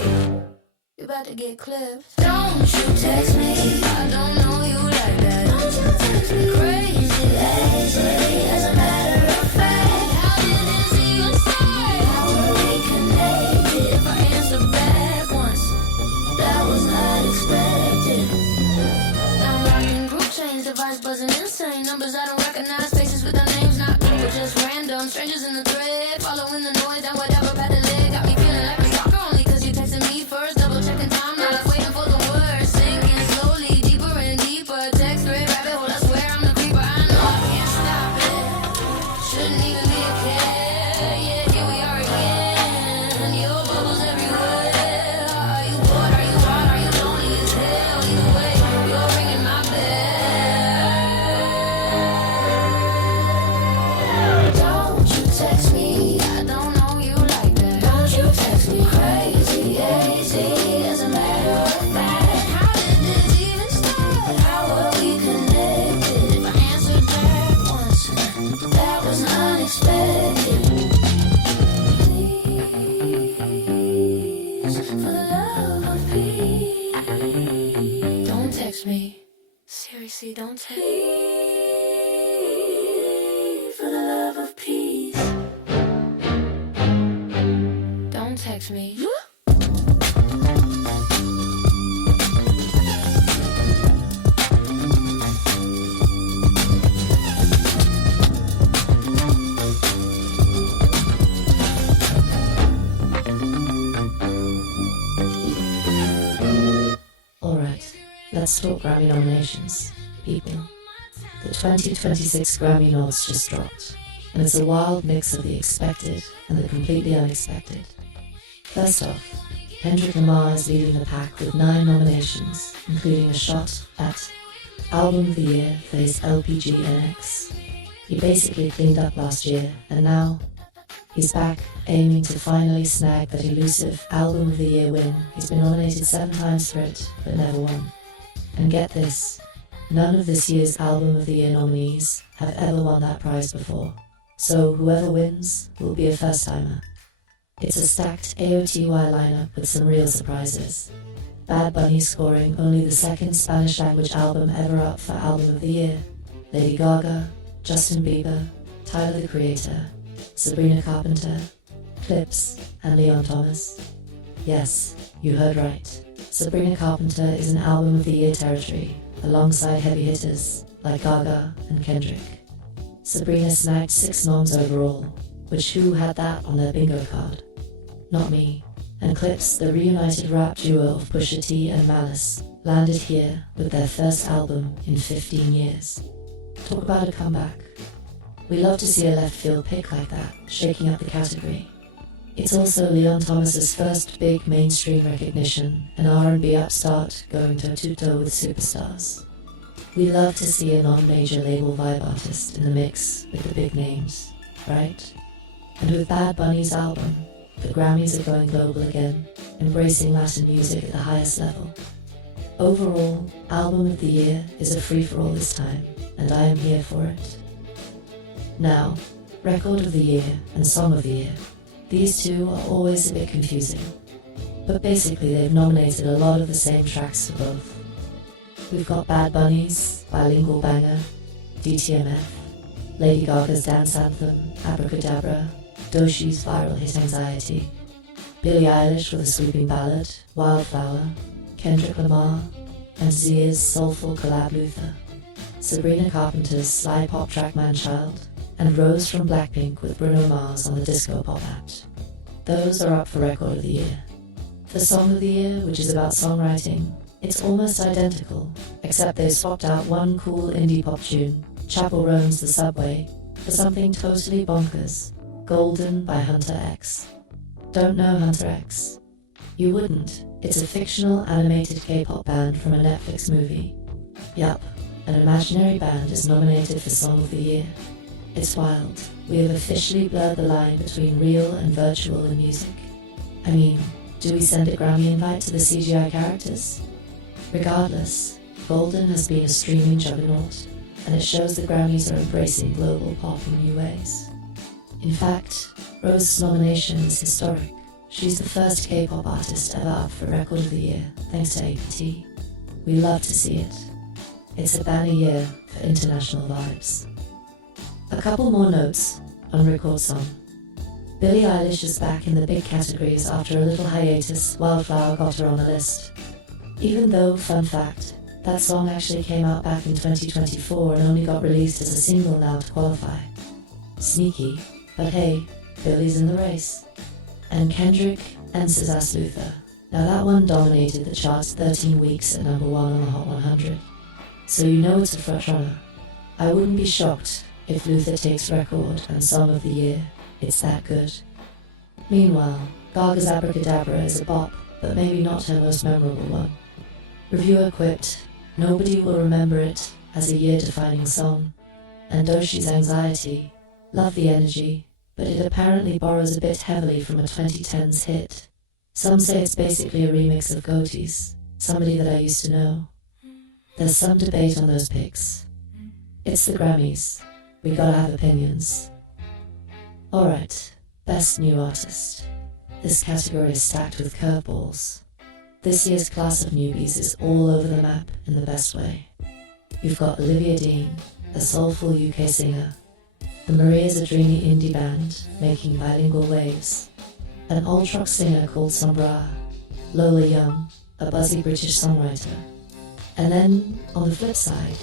You about to get clipped. Don't you text me, I don't know you like that. Don't you text me crazy as a matter of fact. How did this even start? How were we connected? If I answer back once, that was unexpected. Now rocking group change, device buzzing insane. Numbers I don't recognize, faces with their names not people, just random strangers in the thread. Following the noise and whatever path the leg got me feeling like a stalker only 'cause you texted me first. Double checking time, now I'm waiting for the words. Sinking slowly, deeper and deeper. Text thread, rabbit hole, I swear I'm the creeper. I know I can't stop it. Shouldn't even be a care. Yeah, here we are again. Your bubbles everywhere. Are you bored? Are you hot? Are you lonely as hell? Either way, you're ringing my bell. Don't you text me, I don't know you like that. Don't you text me crazy as a matter of fact. How did this even start? How were we connected? If I answered back once, that was unexpected. Please, for the love of peace, don't text me. Seriously, don't text me. For the love of peace, don't text me. Alright, let's talk Grammy nominations. People, the 2026 Grammy nods just dropped, and it's a wild mix of the expected and the completely unexpected. First off, Kendrick Lamar is leading the pack with 9 nominations, including a shot at Album of the Year for his LPG NX. He basically cleaned up last year, and now he's back aiming to finally snag that elusive Album of the Year win. He's been nominated 7 times for it, but never won. And get this, none of this year's Album of the Year nominees have ever won that prize before. So whoever wins will be a first-timer. It's a stacked AOTY lineup with some real surprises. Bad Bunny scoring only the 2nd Spanish-language album ever up for Album of the Year. Lady Gaga, Justin Bieber, Tyler the Creator, Sabrina Carpenter, Clips, and Leon Thomas. Yes, you heard right. Sabrina Carpenter is an Album of the Year territory, alongside heavy hitters like Gaga and Kendrick. Sabrina snagged 6 noms overall, which who had that on their bingo card? Not me. And Clips, the reunited rap duo of Pusha T and Malice, landed here with their first album in 15 years. Talk about a comeback. We love to see a left field pick like that, shaking up the category. It's also Leon Thomas's first big mainstream recognition, an R&B upstart going toe-to-toe with superstars. We love to see a non-major label vibe artist in the mix with the big names, right? And with Bad Bunny's album, the Grammys are going global again, embracing Latin music at the highest level. Overall, Album of the Year is a free-for-all this time, and I am here for it. Now, Record of the Year and Song of the Year. These two are always a bit confusing, but basically they've nominated a lot of the same tracks for both. We've got Bad Bunny's Bilingual Banger, DTMF, Lady Gaga's Dance Anthem, Abracadabra, Doshi's viral hit Anxiety, Billie Eilish with a sweeping ballad, Wildflower, Kendrick Lamar, and Zia's soulful collab Luther, Sabrina Carpenter's sly pop track Manchild, and Rose from Blackpink with Bruno Mars on the disco pop act. Those are up for Record of the Year. For Song of the Year, which is about songwriting, it's almost identical, except they've swapped out one cool indie pop tune, Chapel Roan's The Subway, for something totally bonkers, Golden by Hunter X. Don't know Hunter X? You wouldn't. It's a fictional animated K-pop band from a Netflix movie. Yup, an imaginary band is nominated for Song of the Year. It's wild. We have officially blurred the line between real and virtual in music. I mean, do we send a Grammy invite to the CGI characters? Regardless, Golden has been a streaming juggernaut, and it shows the Grammys are embracing global pop in new ways. In fact, Rose's nomination is historic. She's the first K-pop artist ever up for Record of the Year, thanks to APT. We love to see it. It's a banner year for international vibes. A couple more notes on Record Song. Billie Eilish is back in the big categories after a little hiatus. Wildflower got her on the list. Even though, fun fact, that song actually came out back in 2024 and only got released as a single now to qualify. Sneaky, but hey, Billie's in the race. And Kendrick and SZA's Luther. Now that one dominated the charts 13 weeks at number 1 on the Hot 100. So you know it's a frontrunner. I wouldn't be shocked if Luther takes Record and Song of the Year. It's that good. Meanwhile, Gaga's Abracadabra is a bop, but maybe not her most memorable one. Reviewer quipped, nobody will remember it as a year-defining song. And Doshi's Anxiety, love the energy, but it apparently borrows a bit heavily from a 2010s hit. Some say it's basically a remix of Goatee's, somebody that I used to know. There's some debate on those picks. It's the Grammys. We gotta have opinions. Alright, Best New Artist. This category is stacked with curveballs. This year's class of newbies is all over the map in the best way. You've got Olivia Dean, a soulful UK singer. The Maria's a dreamy indie band, making bilingual waves. An alt-rock singer called Sombra. Lola Young, a buzzy British songwriter. And then, on the flip side,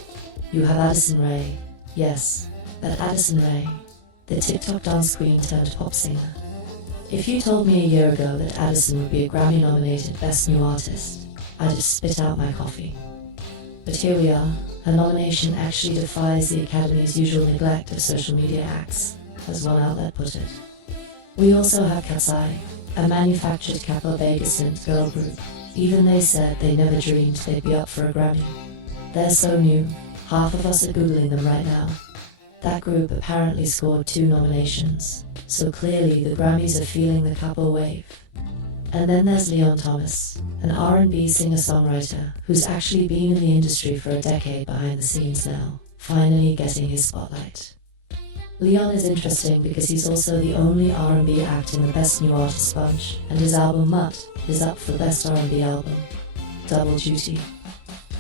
you have Addison Rae. Yes, that Addison Rae, the TikTok dance queen turned pop singer. If you told me a year ago that Addison would be a Grammy-nominated Best New Artist, I'd have spit out my coffee. But here we are. Her nomination actually defies the Academy's usual neglect of social media acts, as one outlet put it. We also have Cat's Eye, a manufactured Capo Vegas synth girl group. Even they said they never dreamed they'd be up for a Grammy. They're so new, half of us are Googling them right now. That group apparently scored 2 nominations, so clearly the Grammys are feeling the Capo wave. And then there's Leon Thomas, an R&B singer-songwriter who's actually been in the industry for a decade behind the scenes now, finally getting his spotlight. Leon is interesting because he's also the only R&B act in the Best New Artist bunch, and his album Mutt is up for Best R&B Album. Double duty.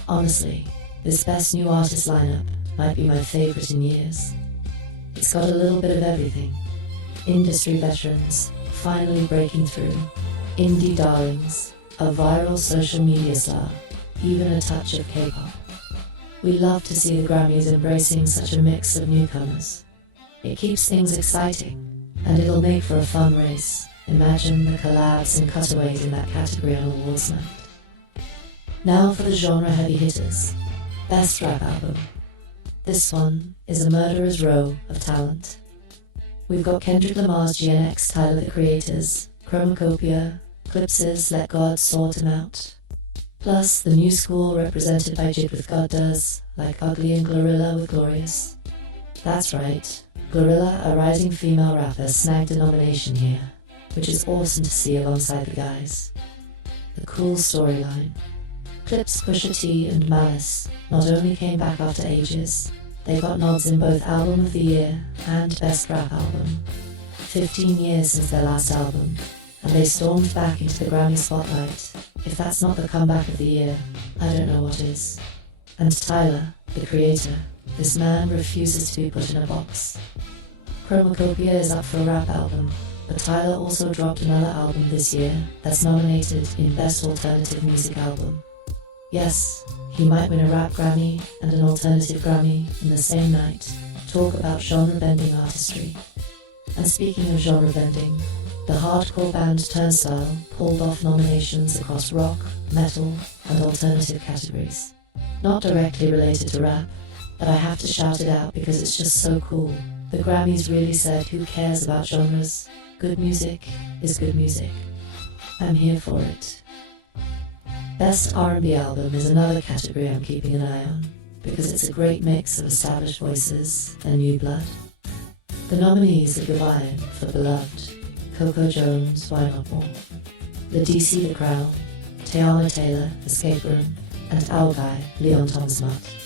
Honestly, this Best New Artist lineup might be my favorite in years. It's got a little bit of everything. Industry veterans, finally breaking through. Indie darlings, a viral social media star, even a touch of K-pop. We love to see the Grammys embracing such a mix of newcomers. It keeps things exciting, and it'll make for a fun race. Imagine the collabs and cutaways in that category on awards night. Now for the genre heavy hitters. Best Rap Album. This one is a murderer's row of talent. We've got Kendrick Lamar's GNX, Tyler the Creator's, Chromacopia, Clips's Let God Sort 'Em Out. Plus the new school represented by Jid with God Does, Like Ugly and Glorilla with Glorious. That's right, Glorilla, a rising female rapper, snagged a nomination here, which is awesome to see alongside the guys. The cool storyline. Clips Pusha T and Malice not only came back after ages, they got nods in both Album of the Year and Best Rap Album. 15 years since their last album, and they stormed back into the Grammy spotlight. If that's not the comeback of the year, I don't know what is. And Tyler, the creator, this man refuses to be put in a box. Chromacopia is up for a rap album, but Tyler also dropped another album this year that's nominated in Best Alternative Music Album. Yes, he might win a rap Grammy and an alternative Grammy in the same night. Talk about genre-bending artistry. And speaking of genre-bending, the hardcore band Turnstile pulled off nominations across rock, metal, and alternative categories. Not directly related to rap, but I have to shout it out because it's just so cool. The Grammys really said, who cares about genres? Good music is good music. I'm here for it. Best R&B album is another category I'm keeping an eye on, because it's a great mix of established voices and new blood. The nominees are Gavine for Beloved, Coco Jones, Why Not More, Ladisi The Crown, Teyana Taylor, Escape Room, and Owl Guy, Leon Thomas Mutt.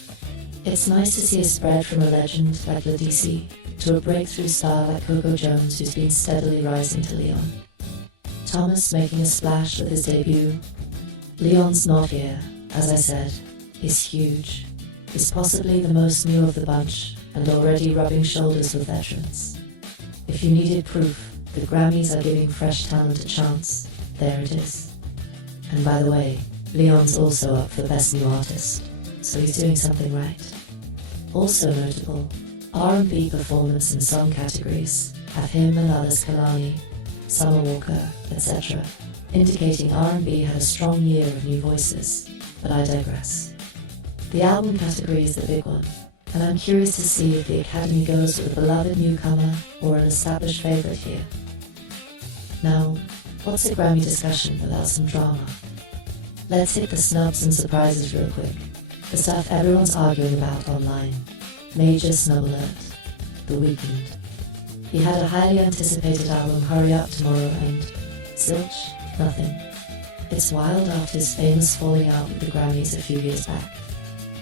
It's nice to see a spread from a legend like Ladisi to a breakthrough star like Coco Jones, who's been steadily rising to Leon. Thomas making a splash with his debut. Leon's not here, as I said, is huge. He's possibly the most new of the bunch, and already rubbing shoulders with veterans. If you needed proof, the Grammys are giving fresh talent a chance. There it is. And by the way, Leon's also up for Best New Artist, so he's doing something right. Also notable, R&B performance and song categories have him and others Kalani, Summer Walker, etc., indicating R&B had a strong year of new voices, but I digress. The album category is the big one, and I'm curious to see if the Academy goes with a beloved newcomer or an established favourite here. Now, what's a Grammy discussion without some drama? Let's hit the snubs and surprises real quick. The stuff everyone's arguing about online. Major snub alert. The Weeknd. He had a highly anticipated album, Hurry Up Tomorrow, and zilch, nothing. It's wild after his famous falling out with the Grammys a few years back.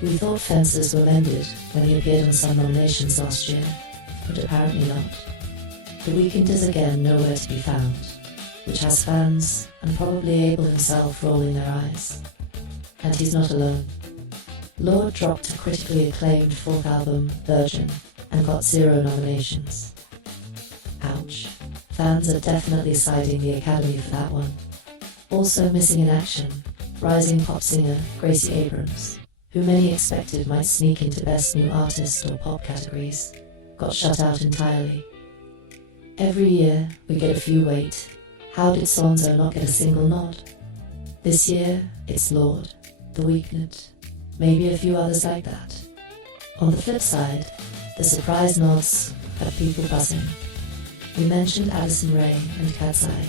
We thought fences were mended when he appeared on some nominations last year, but apparently not. The Weeknd is again nowhere to be found, which has fans, and probably Abel himself, rolling their eyes. And he's not alone. Lorde dropped a critically acclaimed fourth album, Virgin, and got 0 nominations. Ouch. Fans are definitely siding the Academy for that one. Also missing in action, rising pop singer Gracie Abrams, who many expected might sneak into Best New Artist or Pop categories, got shut out entirely. Every year, we get a few wait. How did so-and-so not get a single nod? This year, it's Lorde, The Weeknd, maybe a few others like that. On the flip side, the surprise nods have people buzzing. We mentioned Addison Rae and Cat's Eye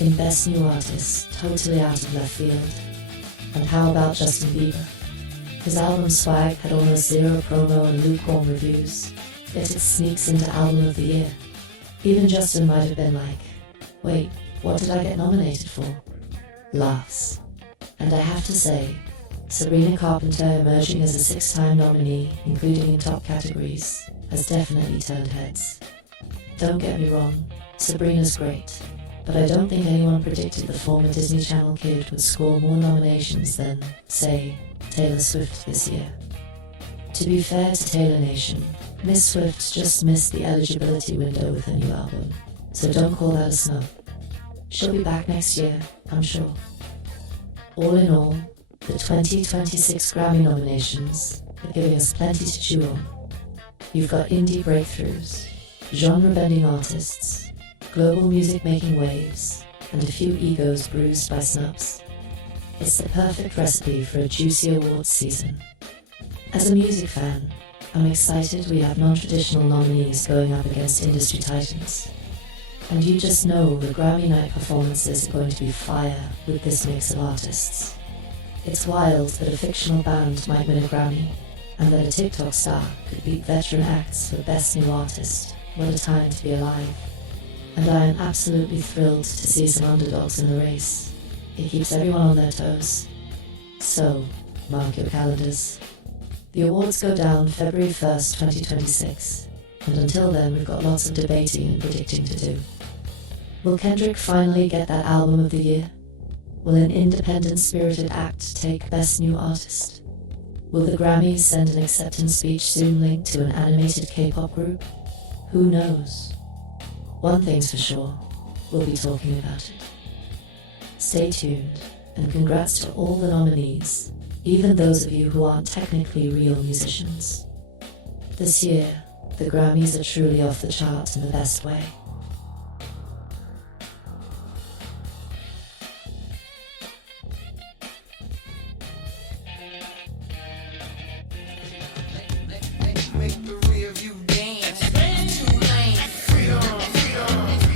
in Best New Artist, totally out of left field. And how about Justin Bieber? His album Swag had almost 0 promo and lukewarm reviews, yet it sneaks into Album of the Year. Even Justin might have been like, wait, what did I get nominated for? Laughs. And I have to say, Sabrina Carpenter emerging as a 6-time nominee, including in top categories, has definitely turned heads. Don't get me wrong, Sabrina's great, but I don't think anyone predicted the former Disney Channel kid would score more nominations than, say, Taylor Swift this year. To be fair to Taylor Nation, Miss Swift just missed the eligibility window with her new album, so don't call that a snub. She'll be back next year, I'm sure. All in all, the 2026 Grammy nominations are giving us plenty to chew on. You've got indie breakthroughs, genre-bending artists, global music making waves, and a few egos bruised by snubs. It's the perfect recipe for a juicy awards season. As a music fan, I'm excited we have non-traditional nominees going up against industry titans. And you just know the Grammy night performances are going to be fire with this mix of artists. It's wild that a fictional band might win a Grammy, and that a TikTok star could beat veteran acts for Best New Artist. What a time to be alive. And I am absolutely thrilled to see some underdogs in the race. It keeps everyone on their toes. So, mark your calendars. The awards go down February 1st, 2026, and until then we've got lots of debating and predicting to do. Will Kendrick finally get that album of the year? Will an independent-spirited act take Best New Artist? Will the Grammys send an acceptance speech soon linked to an animated K-pop group? Who knows? One thing's for sure, we'll be talking about it. Stay tuned, and congrats to all the nominees, even those of you who aren't technically real musicians. This year, the Grammys are truly off the charts in the best way. Make the rear view dance. Too late. Freedom.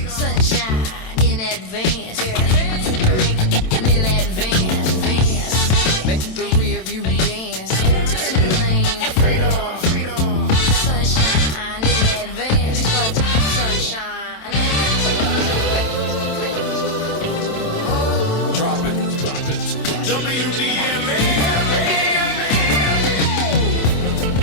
Sunshine in advance. In advance. Make the rear view dance. Too late. Freedom. Sunshine in advance. Sunshine. Drop it. WDMN.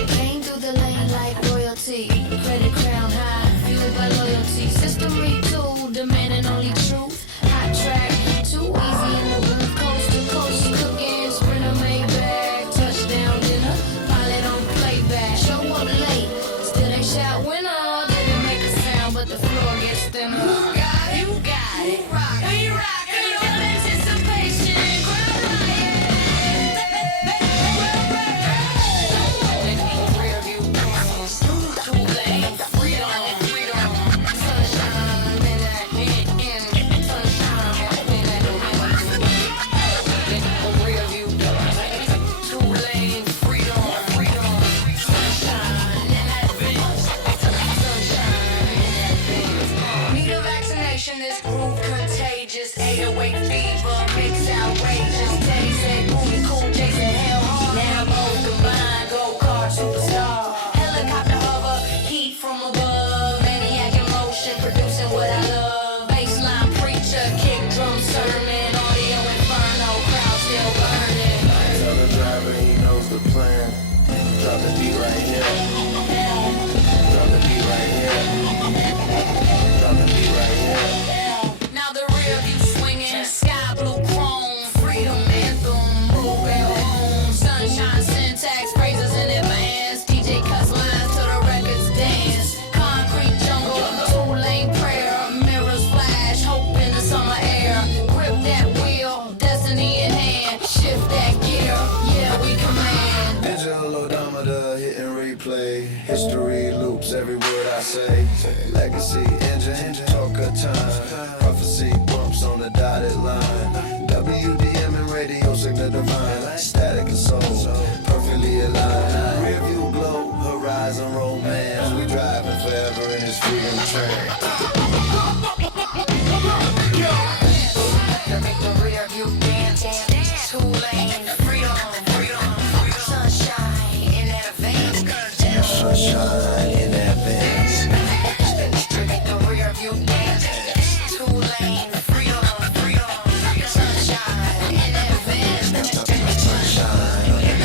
Came through the lane like royalty. Credit crown high, fueled by loyalty. System retooled, demanding only truth. Hot track, too easy in the booth. Coast to coast, cooking, sprinter Maybach. Touchdown dinner, pilot on playback. Show up late, still they shout winner. Didn't make a sound, but the floor gets thinner. You got it. We rock. Feel anticipation. Crowd riot. Rear view dance. Too late. Freedom. Sunshine in that in. Sunshine in that rear view dance. Too late. Freedom. Sunshine in that sunshine in that. Need a vaccination. This groove contagious. 808 fever makes outrageous. Teddy said booty cool. Jason hell hard. Now both combined. Go kart superstar. Helicopter hover. Heat from above. Maniac in motion. Producing what I love. Baseline preacher. Kick drum sermon. Audio inferno. Crowd still burning. Tell the driver he knows the plan. Drop the beat right here. Drop the beat right here. Drop the beat right here. Now the rear view swinging, sky blue chrome, freedom anthem, mobile home, sunshine syntax, praises in advance. DJ cuts lines till the records dance. Concrete jungle, two-lane prayer, mirrors flash, hope in the summer air. Grip that wheel, destiny in hand, shift that gear, yeah we command. Digital odometer, hit and replay. History loops every word I say. Legacy engine, talk of time. Prophecy bumps on the dotted line. WDMN radio, signal divine. Static and soul, perfectly aligned. Rear view glow, horizon romance. We driving forever in this freedom train. Make the rear view dance. Too late. Freedom. Sunshine in advance. Sunshine in advance. Make the rear view dance. Too late. Freedom. Sunshine in advance. Sunshine in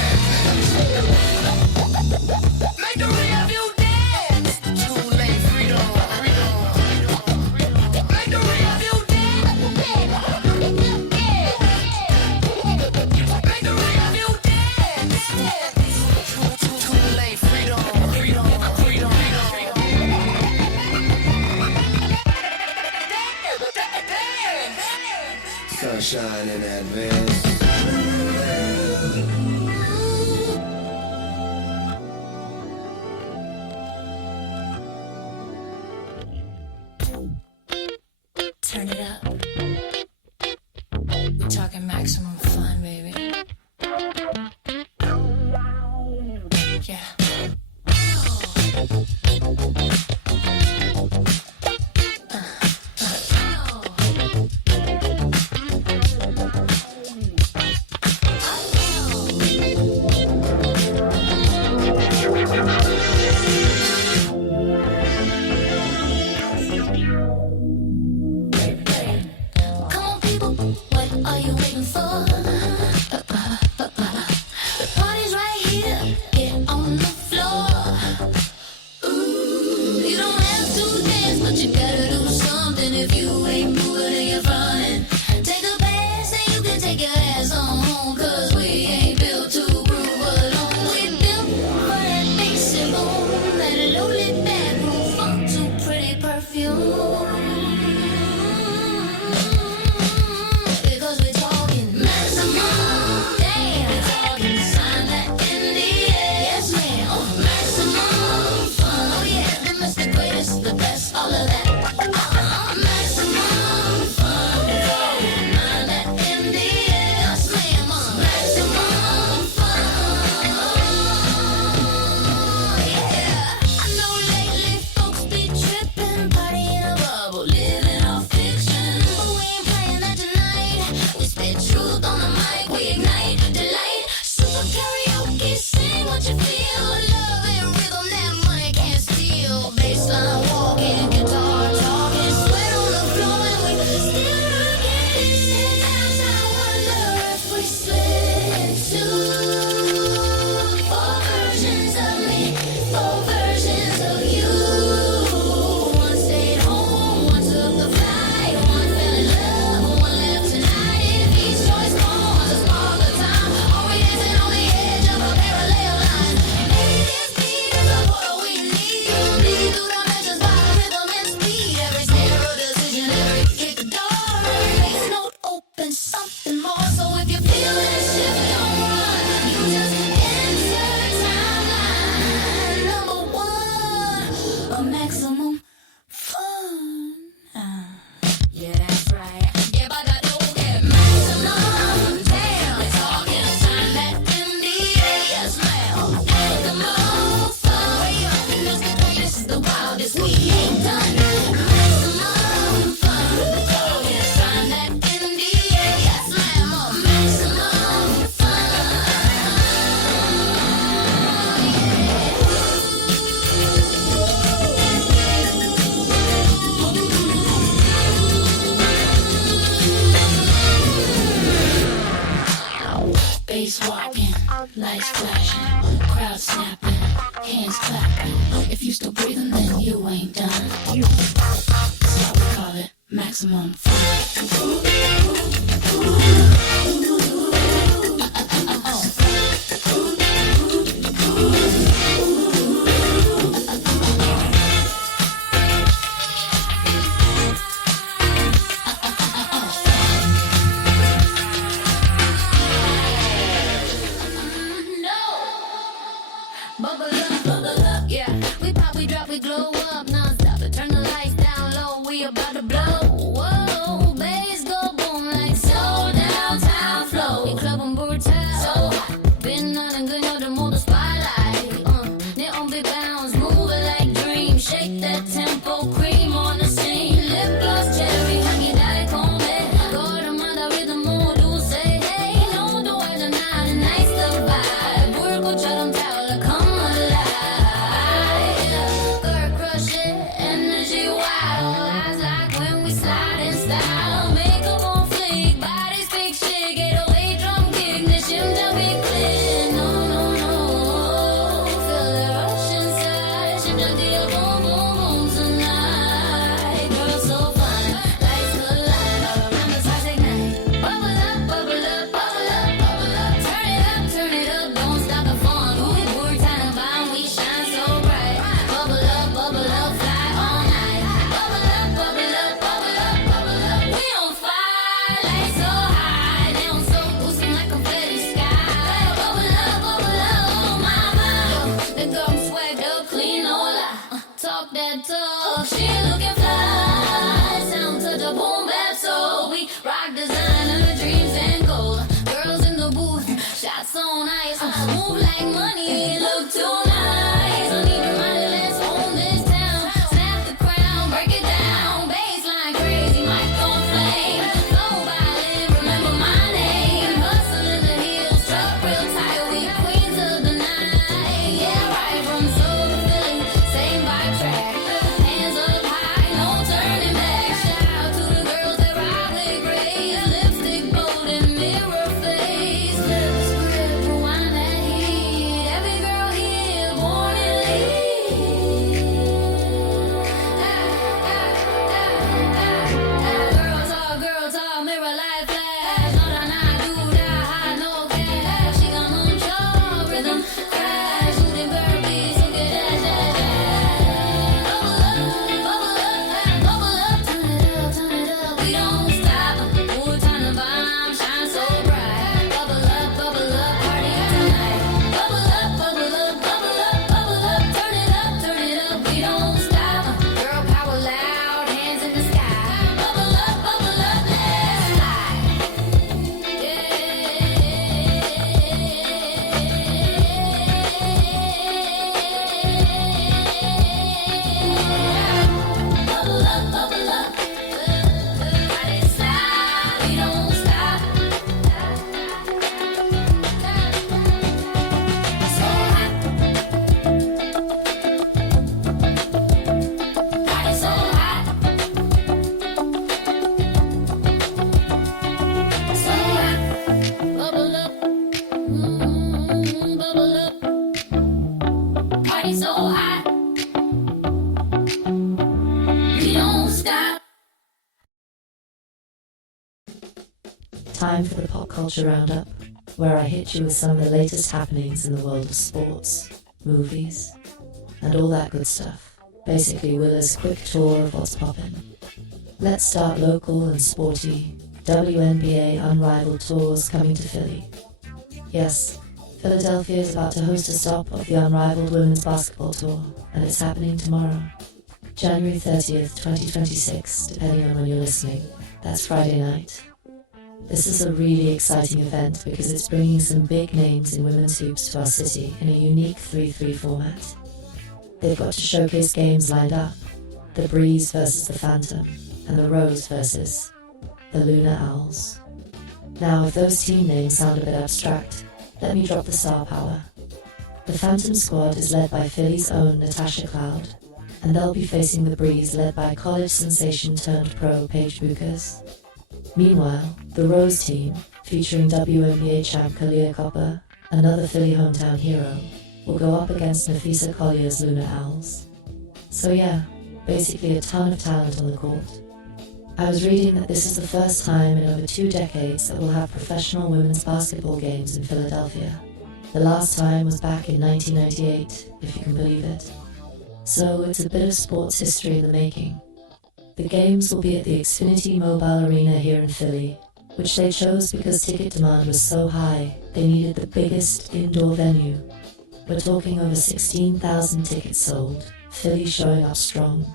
Make the rear view dance. Too late. Freedom. Make the rear view dance. Make the rear view dance. Too late. Freedom. Sunshine in advance. Turn it up. We're talking maximum fun, baby. Yeah. But you gotta do something if you ain't moving and you're frontin'. Take the pass and you can take your ass on home, 'cause we ain't built to groove alone. We built for that basic boom, that lonely bedroom funk to pretty perfume. Because we're talking maximum, damn. We're talking sign that in the air, yes ma'am. Maximum fun, oh yeah, them is the greatest, the best, all of that. Maximum fun, mind that in the air, yes ma'am. Maximum fun, yeah. I know lately folks be tripping, partying a bubble, living off fiction, but we ain't playing that tonight. We spit truth on the mic, we ignite delight. Super karaoke, sing what you feel. Love and rhythm that money can't steal. Baseline walking, guitar talking, sweat on the floor and we still rockin'. Sometimes I wonder if we split into 4 versions of me, 4 versions of you. One stayed home, one took the flight, one fell in love, one left tonight. If each choice comes a spark of time, are we dancing on the edge of a parallel line? Maybe this beat is a portal we need to bleed through dimensions by rhythm and speed. Every snare a decision, every kick a door, every bass note opens something more. So if you're feeling a shift, don't run. You just enter timeline number 1 of maximum fun. Yeah, that's right. Yeah, but I don't get maximum. Damn, it's talking sign that in the air, yes ma'am. Maximum fun. Way up, this the greatest, the wildest we ain't done. Maximum fun. Talking sign that in the air, yes ma'am. Maximum fun. Bass walking, lights flashing, crowd snapping, hands clapping. If you still breathing, then you ain't done. That's why we call it maximum fun. Bubble up, yeah. We pop, we drop, we glow up non-stop. Turn the lights down low, we about to blow. Whoa, bass go boom like so downtown flow. I klubben brutal, so binnen gun jag dem mot spotlight. Neon big bounce, moving like dream. Shake that tempo, cream on the scene. Lip gloss, cherry, honey, that comb. Går de andra rhythm och du säger hey. No, då är det not a nice to vibe. Work och tja dem towel, come alive. Girl crush it, energy wild. Eyes like when we slide in style. Makeup on fleek, body speak shit. Get away drum kick, ignition jump big click. No, no, no. Feel the rush inside. Shit jump to your boom, boom, boom tonight. Girl so fine, lights collide all around the toxic night. Bubble up, bubble up, bubble up, bubble up. Turn it up, don't stop the fun. We're time bomb, we shine so bright. Bubble up, fly all night. Bubble up, bubble up, bubble up, bubble up. We on fire, lights so high. Neon so boosting like confetti sky. Bubble up, oh mama. The girl swagged up, clean, no lie. Talk that talk, she looking fly. Sound to the boom bap, so we rock designer, dreams and gold. Girls in the booth, shots on ice. Move like money, look too nice. I need your money, let's own this town. Snap the crown, break it down. Baseline crazy, mic on flame. Flow by live, remember my name. Hustle in the hills, truck real tight. We queens of the night. Yeah, right from soul to Philly, same vibe track. Hands up high, no turning back. Shout out to the girls that ride with grace. Lipstick bold and mirror face. Lips grip, rewind that heat. Every girl here time for the pop culture roundup, where I hit you with some of the latest happenings in the world of sports, movies, and all that good stuff. Basically Willa's quick tour of what's poppin'. Let's start local and sporty. WNBA Unrivaled tours coming to Philly. Yes, Philadelphia is about to host a stop of the Unrivaled Women's Basketball Tour, and it's happening tomorrow, January 30th, 2026, depending on when you're listening. That's Friday night. This is a really exciting event because it's bringing some big names in women's hoops to our city in a unique 3-3 format. They've got to showcase games lined up: the Breeze versus the Phantom, and the Rose versus the Lunar Owls. Now, if those team names sound a bit abstract, let me drop the star power. The Phantom squad is led by Philly's own Natasha Cloud, and they'll be facing the Breeze led by college sensation turned pro Paige Buchers. Meanwhile, the Rose team, featuring WNBA champ Kalia Copper, another Philly hometown hero, will go up against Nafisa Collier's Lunar Owls. So yeah, basically a ton of talent on the court. I was reading that this is the first time in over 2 decades that we'll have professional women's basketball games in Philadelphia. The last time was back in 1998, if you can believe it. So it's a bit of sports history in the making. The games will be at the Xfinity Mobile Arena here in Philly, which they chose because ticket demand was so high they needed the biggest indoor venue. We're talking over 16,000 tickets sold, Philly showing up strong.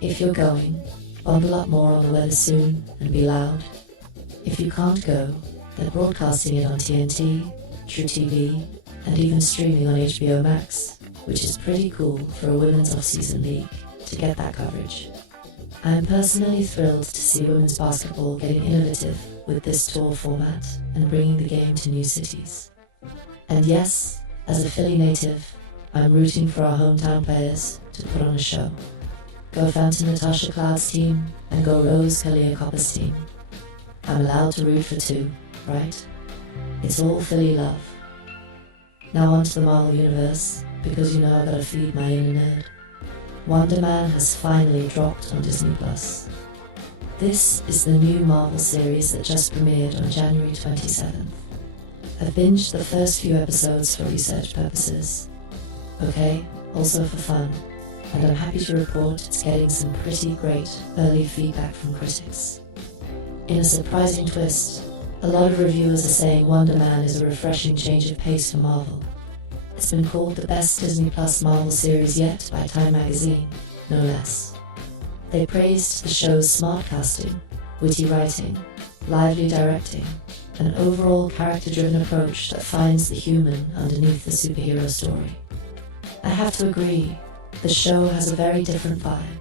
If you're going, bundle up more on the weather soon and be loud. If you can't go, they're broadcasting it on TNT, True TV, and even streaming on HBO Max, which is pretty cool for a women's off-season league to get that coverage. I am personally thrilled to see women's basketball getting innovative with this tour format and bringing the game to new cities. And yes, as a Philly native, I'm rooting for our hometown players to put on a show. Go Phantom Natasha Cloud's team and go Rose Kalia Copper's team. I'm allowed to root for 2, right? It's all Philly love. Now onto the Marvel Universe, because you know I gotta feed my inner nerd. Wonder Man has finally dropped on Disney+. This is the new Marvel series that just premiered on January 27th. I've binged the first few episodes for research purposes. Okay, also for fun, and I'm happy to report it's getting some pretty great early feedback from critics. In a surprising twist, a lot of reviewers are saying Wonder Man is a refreshing change of pace for Marvel. It's been called the best Disney Plus Marvel series yet by Time magazine, no less. They praised the show's smart casting, witty writing, lively directing, an overall character-driven approach that finds the human underneath the superhero story. I have to agree, the show has a very different vibe.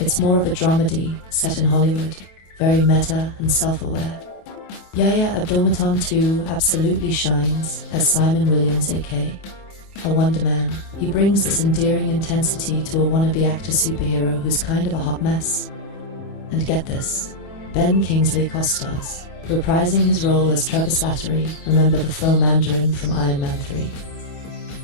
It's more of a dramedy set in Hollywood, very meta and self-aware. Yahya Abdul-Mateen too absolutely shines as Simon Williams A.K., a Wonder Man. He brings this endearing intensity to a wannabe actor superhero who's kind of a hot mess. And get this, Ben Kingsley co-stars, reprising his role as Trevor Slattery, remember the Faux Mandarin from Iron Man 3.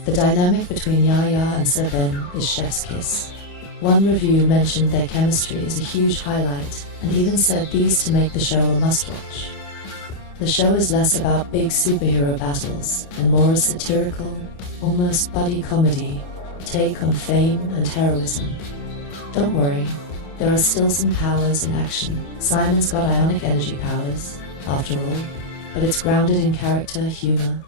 The dynamic between Yahya and Sir Ben is chef's kiss. One review mentioned their chemistry as a huge highlight, and even said these to make the show a must-watch. The show is less about big superhero battles and more a satirical, almost buddy comedy take on fame and heroism. Don't worry, there are still some powers in action. Simon's got ionic energy powers, after all, but it's grounded in character, humor.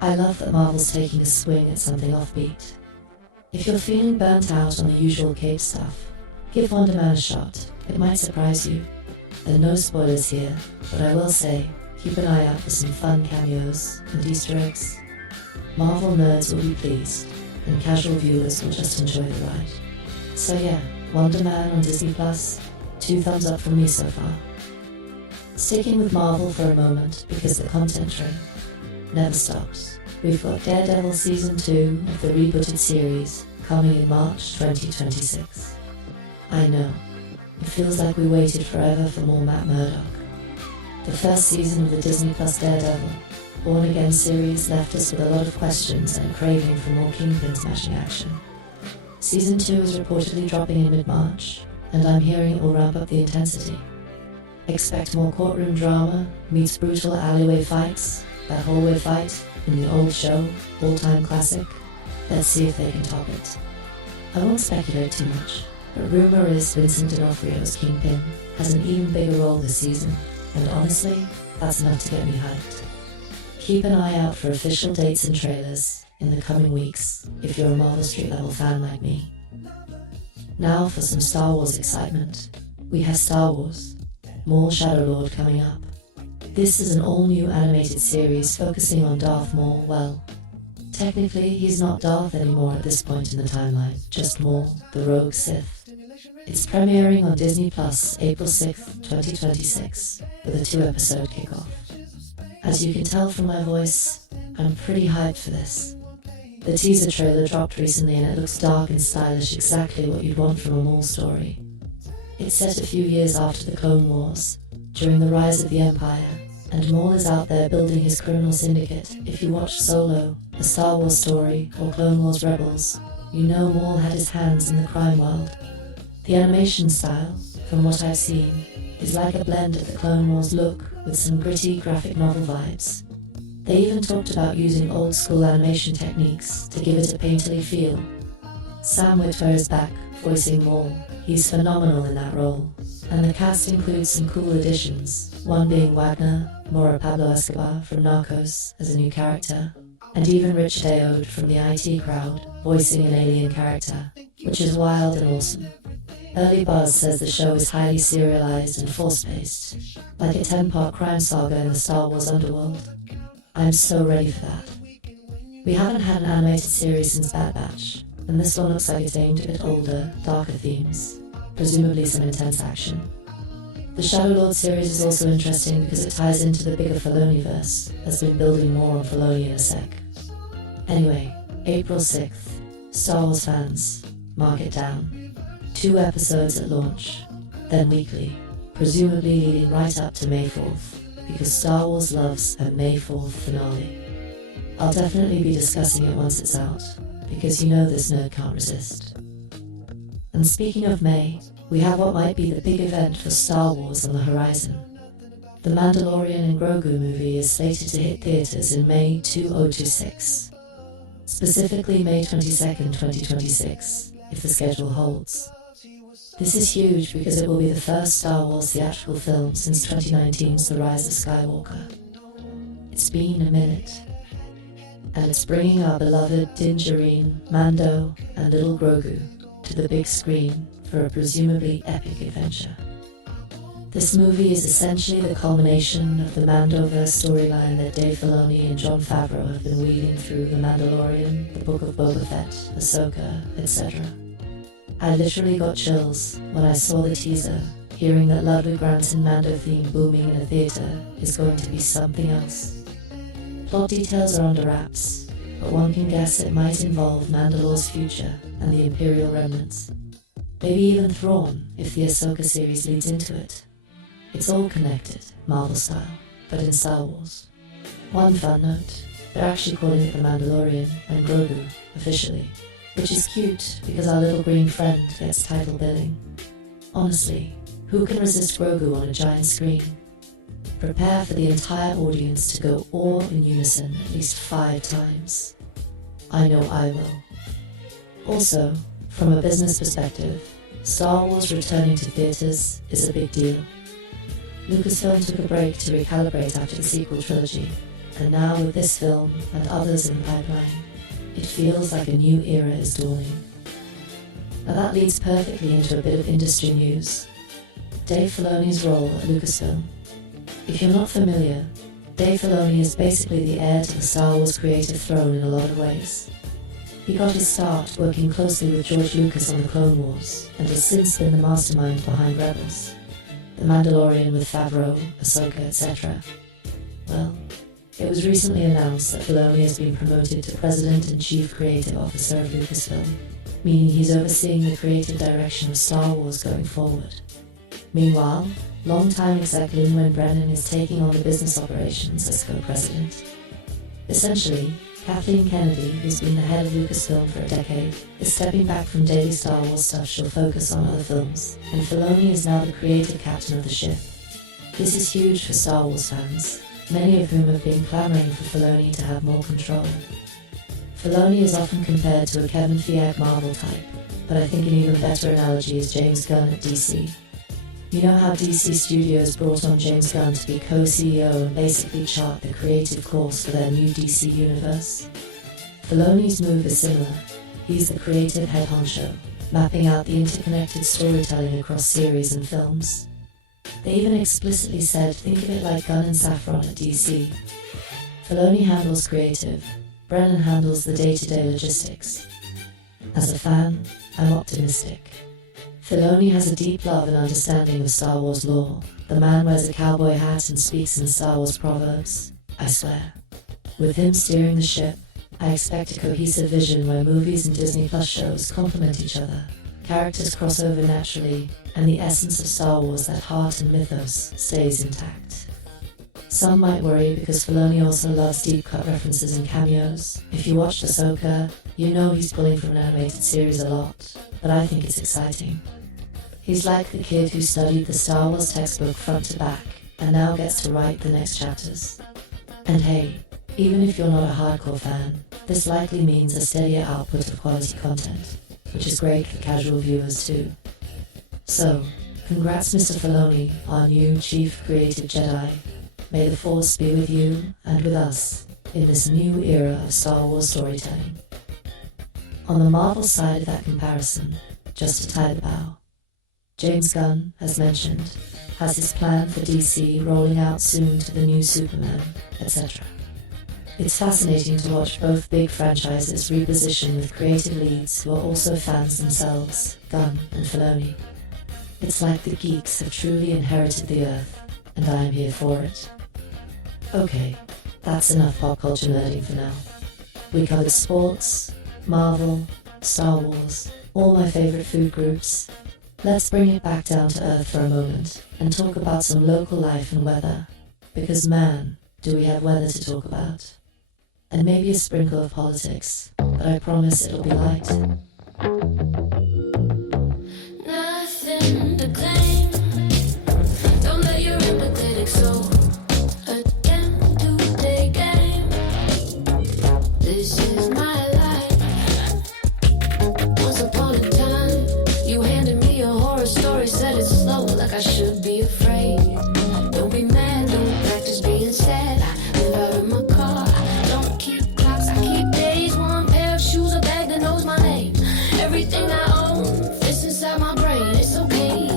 I love that Marvel's taking a swing at something offbeat. If you're feeling burnt out on the usual cape stuff, give Wonder Man a shot. It might surprise you. There are no spoilers here, but I will say, keep an eye out for some fun cameos and Easter eggs. Marvel nerds will be pleased, and casual viewers will just enjoy the ride. So yeah, Wonder Man on Disney+, 2 thumbs up from me so far. Sticking with Marvel for a moment, because the content train never stops. We've got Daredevil Season 2 of the rebooted series coming in March 2026. I know, it feels like we waited forever for more Matt Murdock. The first season of the Disney Plus Daredevil, Born Again series left us with a lot of questions and a craving for more Kingpin smashing action. Season 2 is reportedly dropping in mid-March, and I'm hearing it will ramp up the intensity. Expect more courtroom drama meets brutal alleyway fights, that hallway fight in the old show, all-time classic. Let's see if they can top it. I won't speculate too much, but rumor is Vincent D'Onofrio's Kingpin has an even bigger role this season, and honestly, that's enough to get me hyped. Keep an eye out for official dates and trailers in the coming weeks if you're a Marvel Street level fan like me. Now for some Star Wars excitement. We have Star Wars, Maul Shadowlord coming up. This is an all-new animated series focusing on Darth Maul. Well, technically he's not Darth anymore at this point in the timeline, just Maul, the rogue Sith. It's premiering on Disney Plus April 6th, 2026, with a 2-episode kickoff. As you can tell from my voice, I'm pretty hyped for this. The teaser trailer dropped recently and it looks dark and stylish, exactly what you'd want from a Maul story. It's set a few years after the Clone Wars, during the rise of the Empire, and Maul is out there building his criminal syndicate. If you watch Solo, A Star Wars Story, or Clone Wars Rebels, you know Maul had his hands in the crime world. The animation style, from what I've seen, is like a blend of the Clone Wars look with some gritty graphic novel vibes. They even talked about using old-school animation techniques to give it a painterly feel. Sam Witwer is back, voicing Maul. He's phenomenal in that role. And the cast includes some cool additions, one being Wagner, Mora Pablo Escobar from Narcos as a new character, and even Rich Daoud from the IT Crowd, voicing an alien character, which is wild and awesome. Early buzz says the show is highly serialized and force-paced, like a 10-part crime saga in the Star Wars underworld. I'm so ready for that. We haven't had an animated series since Bad Batch, and this one looks like it's aimed at a bit older, darker themes, presumably some intense action. The Shadowlord series is also interesting because it ties into the bigger Filoniverse, has been building more on Filoni in a sec. Anyway, April 6th, Star Wars fans, mark it down. 2 episodes at launch, then weekly, presumably leading right up to May 4th, because Star Wars loves a May 4th finale. I'll definitely be discussing it once it's out, because you know this nerd can't resist. And speaking of May, we have what might be the big event for Star Wars on the horizon. The Mandalorian and Grogu movie is slated to hit theaters in May 2026. Specifically May 22nd, 2026, if the schedule holds. This is huge because it will be the first Star Wars theatrical film since 2019's The Rise of Skywalker. It's been a minute. And it's bringing our beloved Din Djarin, Mando, and little Grogu to the big screen for a presumably epic adventure. This movie is essentially the culmination of the Mandoverse storyline that Dave Filoni and Jon Favreau have been weaving through The Mandalorian, The Book of Boba Fett, Ahsoka, etc. I literally got chills when I saw the teaser, hearing that Ludwig Göransson Mando theme booming in a theater is going to be something else. Plot details are under wraps, but one can guess it might involve Mandalore's future and the Imperial remnants. Maybe even Thrawn, if the Ahsoka series leads into it. It's all connected, Marvel style, but in Star Wars. One fun note, they're actually calling it The Mandalorian and Grogu, officially, which is cute because our little green friend gets title billing. Honestly, who can resist Grogu on a giant screen? Prepare for the entire audience to go all in unison at least 5 times. I know I will. Also, from a business perspective, Star Wars returning to theaters is a big deal. Lucasfilm took a break to recalibrate after the sequel trilogy, and now with this film and others in the pipeline, it feels like a new era is dawning. Now that leads perfectly into a bit of industry news. Dave Filoni's role at Lucasfilm. If you're not familiar, Dave Filoni is basically the heir to the Star Wars creative throne in a lot of ways. He got his start working closely with George Lucas on the Clone Wars, and has since been the mastermind behind Rebels, The Mandalorian with Favreau, Ahsoka, etc. Well, it was recently announced that Filoni has been promoted to President and Chief Creative Officer of Lucasfilm, meaning he's overseeing the creative direction of Star Wars going forward. Meanwhile, longtime exec Lin-Wen Brennan is taking on the business operations as co-president. Essentially, Kathleen Kennedy, who's been the head of Lucasfilm for a decade, is stepping back from daily Star Wars stuff. She'll focus on other films, and Filoni is now the creative captain of the ship. This is huge for Star Wars fans, many of whom have been clamoring for Filoni to have more control. Filoni is often compared to a Kevin Feige Marvel type, but I think an even better analogy is James Gunn at DC. You know how DC Studios brought on James Gunn to be co-CEO and basically chart the creative course for their new DC universe? Filoni's move is similar. He's the creative head honcho, mapping out the interconnected storytelling across series and films. They even explicitly said, think of it like Gunn and Saffron at DC. Filoni handles creative, Brennan handles the day-to-day logistics. As a fan, I'm optimistic. Filoni has a deep love and understanding of Star Wars lore. The man wears a cowboy hat and speaks in Star Wars proverbs, I swear. With him steering the ship, I expect a cohesive vision where movies and Disney Plus shows complement each other, characters cross over naturally, and the essence of Star Wars, that heart and mythos, stays intact. Some might worry because Filoni also loves deep-cut references and cameos. If you watched Ahsoka, you know he's pulling from an animated series a lot, but I think it's exciting. He's like the kid who studied the Star Wars textbook front to back, and now gets to write the next chapters. And hey, even if you're not a hardcore fan, this likely means a steadier output of quality content, which is great for casual viewers too. So, congrats Mr. Filoni, our new Chief Creative Jedi. May the Force be with you and with us in this new era of Star Wars storytelling. On the Marvel side of that comparison, just to tie the bow, James Gunn, as mentioned, has his plan for DC rolling out soon to the new Superman, etc. It's fascinating to watch both big franchises reposition with creative leads who are also fans themselves, Gunn and Filoni. It's like the geeks have truly inherited the earth, and I am here for it. Okay, that's enough pop culture nerding for now. We covered sports, Marvel, Star Wars, all my favorite food groups. Let's bring it back down to earth for a moment and talk about some local life and weather, because man, do we have weather to talk about. And maybe a sprinkle of politics, but I promise it'll be light. Nothing to claim. Don't let your empathetic soul attempt to take aim. This is my life. Once upon a time, you handed me a horror story, said it slow like I should be afraid. Don't be mad, don't practice being sad. I live out of my car. I don't keep clocks, I keep days. One pair of shoes, a bag that knows my name. Everything I own fits inside my brain. It's okay.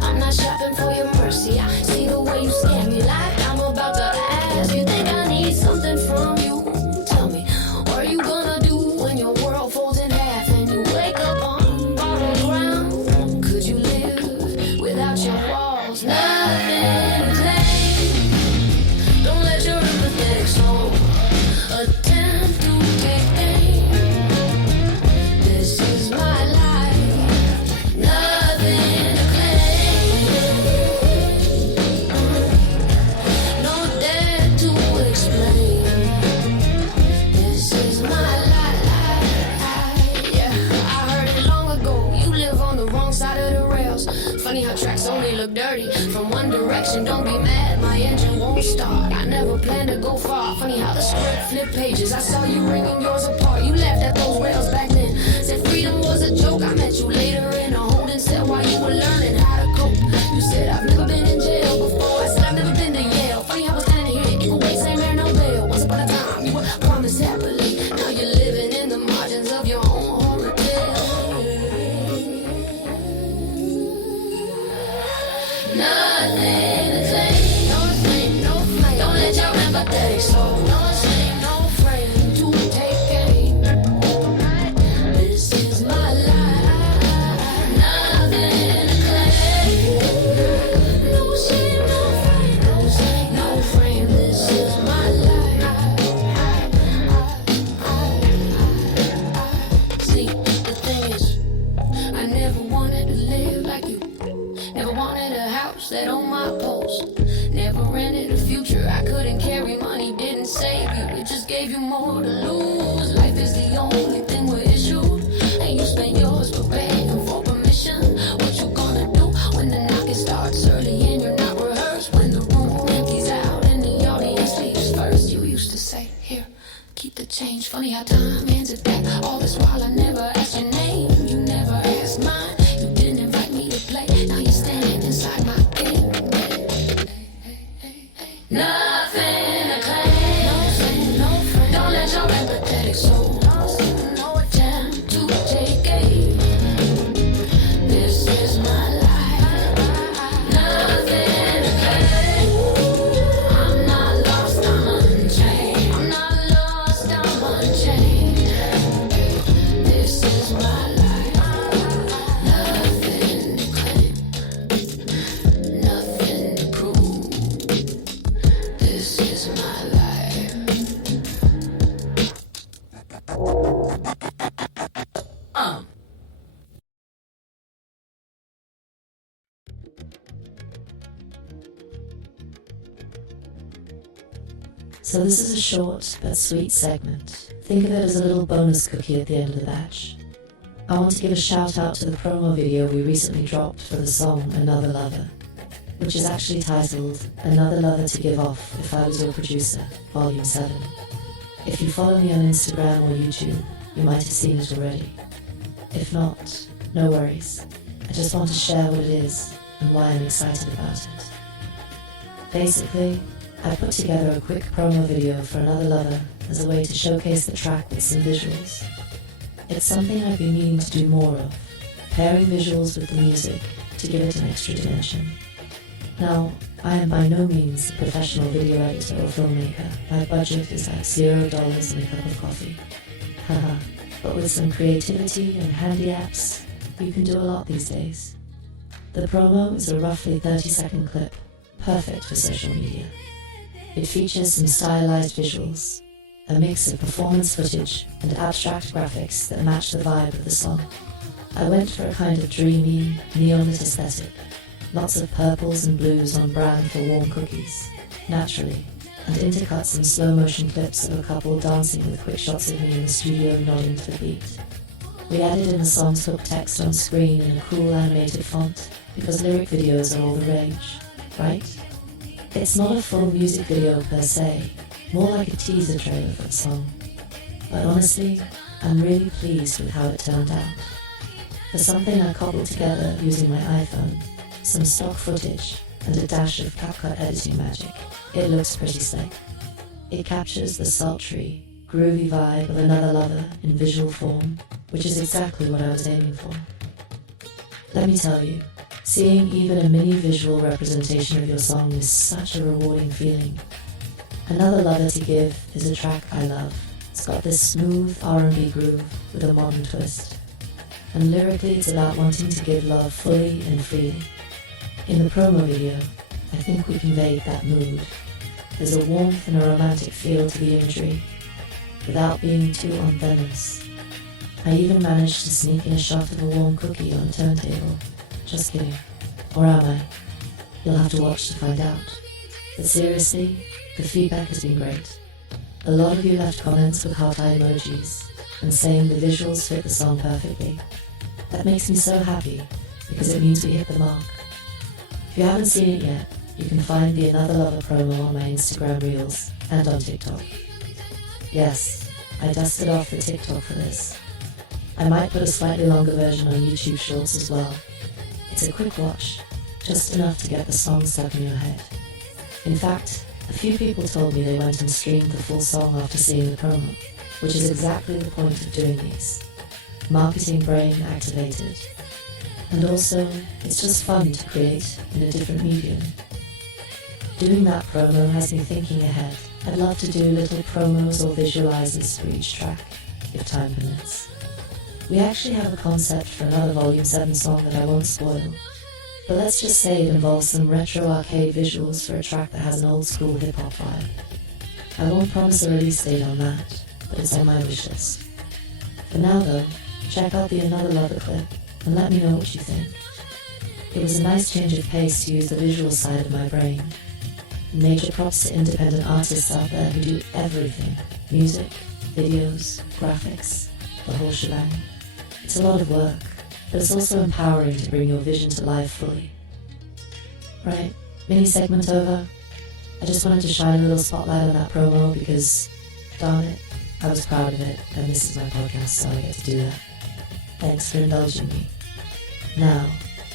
I'm not shopping for your mercy. I see the way you scare me like I'm about to ask. You think I need something from you? Tell me, what are you gonna do when your world folds in half and you wake up on borrowed ground? Could you live without your walls? Nothing to claim. Don't let your empathetic soul attempt to take aim. This is my life. Nothing to claim. No dare to explain. This is my life. Yeah, I heard it long ago. You live on the wrong side of the rails. Funny how tracks only look dirty from one direction. Don't be mad, my engine won't start. I never planned to go far. Funny how the script flipped pages. I saw you ringing yours apart. You laughed at those rails back then. Said freedom was a joke. I met you later in a holding cell while you were learning how to cope. You said I've never been in jail before. I said I've never been to Yale. Funny how I was standing here in the way, same air, no bail. Once upon a time you were promised happily. Now you're living in the margins of your own horror tale. Nothing to claim. No flame, no flame. Don't let your empathetic soul. No shame, no frame to take aim. This is my life. Nothing to claim. No shame, no frame. No shame, no frame. This is my life. See, the thing is, I never wanted to live like you. Never wanted a house that on my post. Never rented a future I couldn't carry. Money didn't save you, it just gave you more to lose. Life is the only thing we're issued, and you spend yours for begging for permission. What you gonna do when the knocking starts early and you're not rehearsed? When So this is a short but sweet segment. Think of it as a little bonus cookie at the end of the batch. I want to give a shout out to the promo video we recently dropped for the song Another Lover, which is actually titled Another Lover to Give Off If I Was Your Producer, Volume 7. If you follow me on Instagram or YouTube, you might have seen it already. If not, no worries. I just want to share what it is and why I'm excited about it. Basically, I put together a quick promo video for Another Lover as a way to showcase the track with some visuals. It's something I've been meaning to do more of, pairing visuals with the music to give it an extra dimension. Now, I am by no means a professional video editor or filmmaker. My budget is like $0 and a cup of coffee. Haha, but with some creativity and handy apps, you can do a lot these days. The promo is a roughly 30-second clip, perfect for social media. It features some stylized visuals, a mix of performance footage and abstract graphics that match the vibe of the song. I went for a kind of dreamy, neon-lit aesthetic. Lots of purples and blues on brand for warm cookies, naturally, and intercut some slow-motion clips of a couple dancing with quick shots of me in the studio nodding to the beat. We added in the song's hook text on screen in a cool animated font, because lyric videos are all the rage, right? It's not a full music video per se, more like a teaser trailer for the song. But honestly, I'm really pleased with how it turned out. For something I cobbled together using my iPhone, some stock footage, and a dash of CapCut editing magic, it looks pretty slick. It captures the sultry, groovy vibe of Another Lover in visual form, which is exactly what I was aiming for. Let me tell you, seeing even a mini visual representation of your song is such a rewarding feeling. Another Lover to Give is a track I love. It's got this smooth R&B groove with a modern twist. And lyrically it's about wanting to give love fully and freely. In the promo video, I think we conveyed that mood. There's a warmth and a romantic feel to the imagery, without being too unvenomous. I even managed to sneak in a shot of a warm cookie on a turntable. Just kidding. Or am I? You'll have to watch to find out. But seriously, the feedback has been great. A lot of you left comments with heart-eye emojis, and saying the visuals fit the song perfectly. That makes me so happy, because it means we hit the mark. If you haven't seen it yet, you can find the Another Lover promo on my Instagram Reels and on TikTok. Yes, I dusted off the TikTok for this. I might put a slightly longer version on YouTube Shorts as well. It's a quick watch, just enough to get the song stuck in your head. In fact, a few people told me they went and streamed the full song after seeing the promo, which is exactly the point of doing these. Marketing brain activated. And also, it's just fun to create in a different medium. Doing that promo has me thinking ahead. I'd love to do little promos or visualizers for each track, if time permits. We actually have a concept for another Volume 7 song that I won't spoil, but let's just say it involves some retro arcade visuals for a track that has an old school hip hop vibe. I won't promise a release date on that, but it's on my wish list. For now though, check out the Another Lover clip and let me know what you think. It was a nice change of pace to use the visual side of my brain. Major props to independent artists out there who do everything. Music, videos, graphics, the whole shebang. It's a lot of work, but it's also empowering to bring your vision to life fully. Right, mini segment over. I just wanted to shine a little spotlight on that promo because, darn it, I was proud of it, and this is my podcast, so I get to do that. Thanks for indulging me. Now,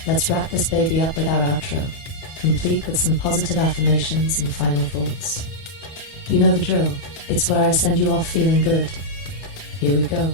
let's wrap this baby up with our outro, complete with some positive affirmations and final thoughts. You know the drill. It's where I send you off feeling good. Here we go.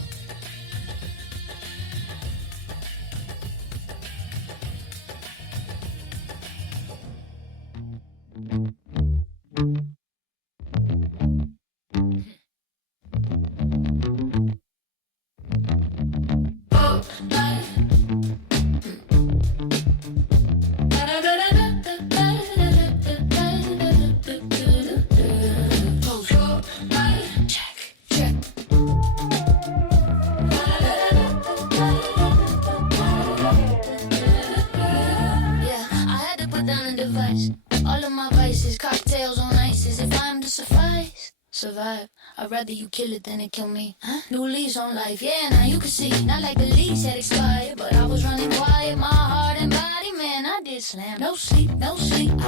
All of my vices, cocktails on ices. If I'm to suffice, survive. I'd rather you kill it than it kill me. New lease on life, yeah, now you can see. Not like the lease had expired, but I was running quiet, my heart and body, man, I did slam. No sleep, I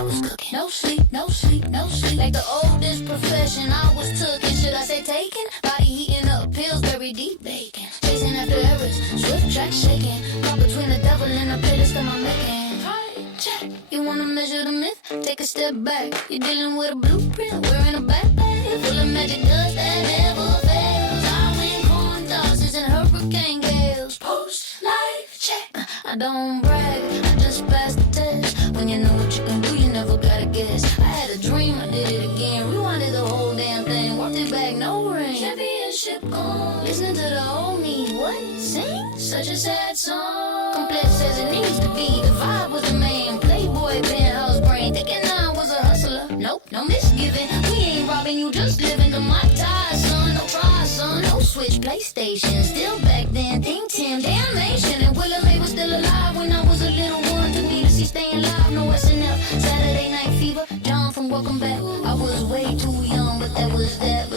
was cooking. No sleep. Like the oldest profession I was taking. Should I say taking? Body heating up, pills buried deep bacon. Chasing after errors, swift track shaking. Caught between the devil and the playlist I'm making. Check. You wanna measure the myth? Take a step back. You're dealing with a blueprint, wearing a backpack full of magic dust that never fails. I win corn tosses and hurricane gales. Post-life check. I don't brag, I just passed the test. When you know what you can do, you never gotta guess. I had a dream, I did it again. Rewinded the whole damn thing, walked it back, no ring. Championship gone. Listening to the old me, what? Sing? Such a sad song. Complex as it needs to be. The vibe was a man. Playboy, penthouse brain. Thinking I was a hustler. Nope, no misgiving. We ain't robbing you, just living to my ties, son. No try, son. No switch PlayStation. Still back then, think Tim, damnation. And Willa May was still alive when I was a little one. To me to see staying live, no SNL. Saturday Night Fever, John from Welcome Back. I was way too young, but that was that.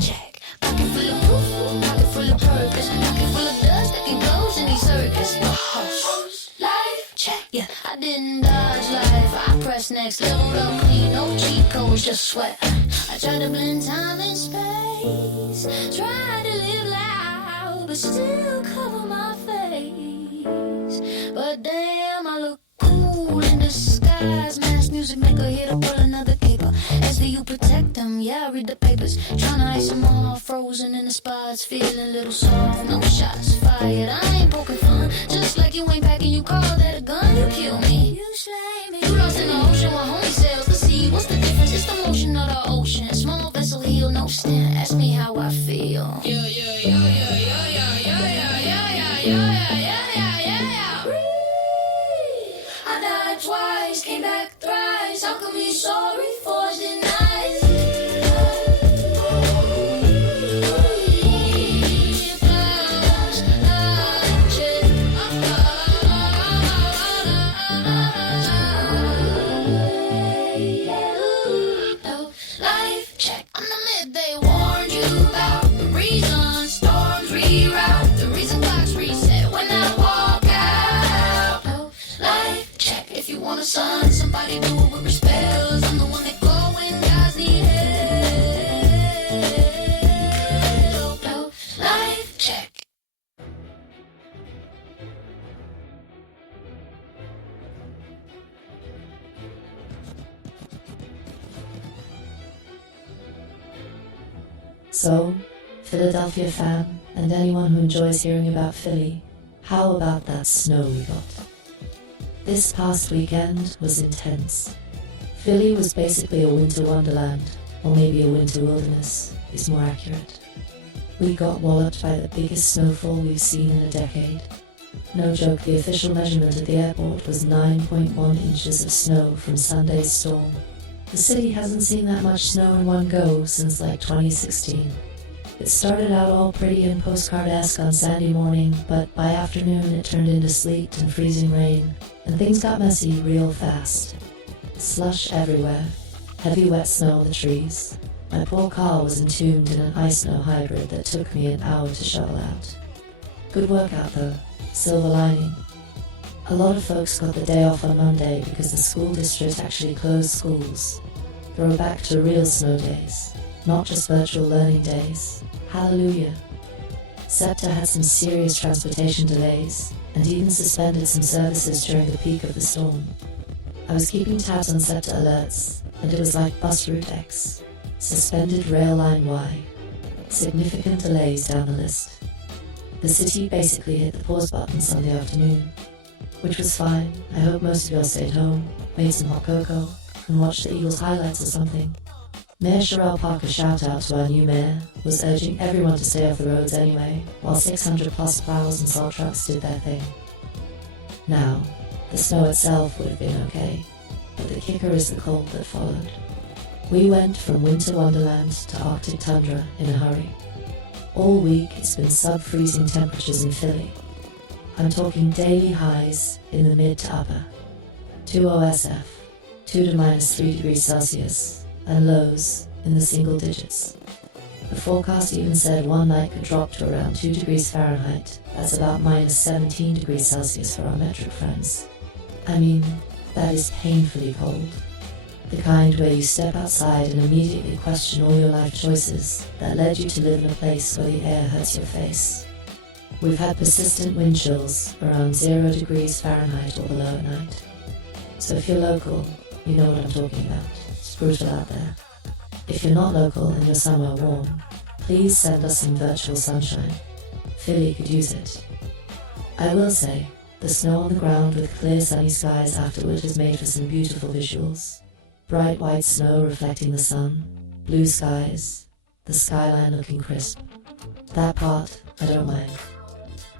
Check. Pocket full of proof, pocket full of purpose. Pocket full of dust that can close any circus. Life check. Yeah, I didn't dodge life. I pressed next, leveled up clean, no cheat codes, just sweat. I tried to blend time and space. Tried to live loud, but still cover my face. But damn, I look cool in disguise. Mass music make a hit or pull another caper. As do you protect them? Yeah, I read the papers. Tryna ice them all, frozen in the spots. Feeling a little soft, no shots fired. I ain't poking fun, just like you ain't packing. You call that a gun, you kill me. You slay me. You lost in the ocean while homie sails the sea. What's the difference? It's the motion of the ocean. Small vessel heel, no stand. Ask me how I feel. Yeah. I died twice, came back thrice. How come you sorry for the night? Life check. On the mid, they warned you about the reason storms reroute. The reason clocks reset when I walk out. Life check. If you want a son, somebody do it with respect. I'm the one that go when guys need help. Life check. So, Philadelphia fan, and anyone who enjoys hearing about Philly, how about that snow we got? This past weekend was intense. Philly was basically a winter wonderland, or maybe a winter wilderness, is more accurate. We got walloped by the biggest snowfall we've seen in a decade. No joke, the official measurement at the airport was 9.1 inches of snow from Sunday's storm. The city hasn't seen that much snow in one go since like 2016. It started out all pretty and postcard-esque on Sandy morning, but by afternoon it turned into sleet and freezing rain, and things got messy real fast. Slush everywhere, heavy wet snow on the trees. My poor car was entombed in an ice-snow hybrid that took me an hour to shovel out. Good workout though, silver lining. A lot of folks got the day off on Monday because the school district actually closed schools. We're back to real snow days, not just virtual learning days. Hallelujah. SEPTA had some serious transportation delays and even suspended some services during the peak of the storm. I was keeping tabs on SEPTA alerts, and it was like bus route X, suspended rail line Y, significant delays down the list. The city basically hit the pause button Sunday afternoon, which was fine. I hope most of y'all stayed home, made some hot cocoa, and watched the Eagles highlights or something. Mayor Sherelle Parker's shout-out to our new mayor was urging everyone to stay off the roads anyway, while 600 plus plows and salt trucks did their thing. Now, the snow itself would have been okay, but the kicker is the cold that followed. We went from winter wonderland to Arctic tundra in a hurry. All week it's been sub-freezing temperatures in Philly. I'm talking daily highs in the mid to upper, 2 OSF, 2 to -3 degrees Celsius, and lows in the single digits. The forecast even said one night could drop to around 2 degrees Fahrenheit. That's about minus 17 degrees Celsius for our metric friends. I mean, that is painfully cold. The kind where you step outside and immediately question all your life choices that led you to live in a place where the air hurts your face. We've had persistent wind chills around 0 degrees Fahrenheit or below at night. So if you're local, you know what I'm talking about. It's brutal out there. If you're not local and you're somewhere warm, please send us some virtual sunshine. Philly could use it. I will say, the snow on the ground with clear sunny skies afterward has made for some beautiful visuals. Bright white snow reflecting the sun, blue skies, the skyline looking crisp. That part, I don't mind.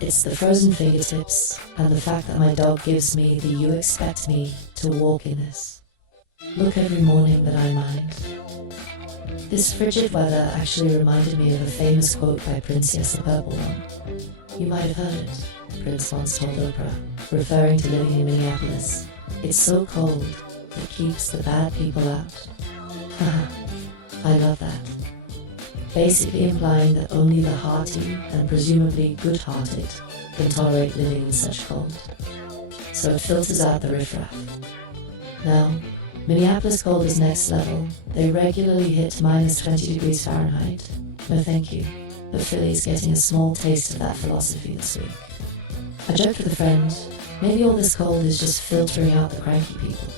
It's the frozen fingertips and the fact that my dog gives me the "you expect me to walk in this" look every morning that I mind. This frigid weather actually reminded me of a famous quote by Prince, yes, the purple one. You might have heard it, Prince once told Oprah, referring to living in Minneapolis. It's so cold, it keeps the bad people out. Haha, I love that. Basically implying that only the hearty and presumably good-hearted can tolerate living in such cold. So it filters out the riffraff. Now, Minneapolis cold is next level. They regularly hit minus 20 degrees Fahrenheit. No thank you, but Philly's getting a small taste of that philosophy this week. I joked with a friend, maybe all this cold is just filtering out the cranky people.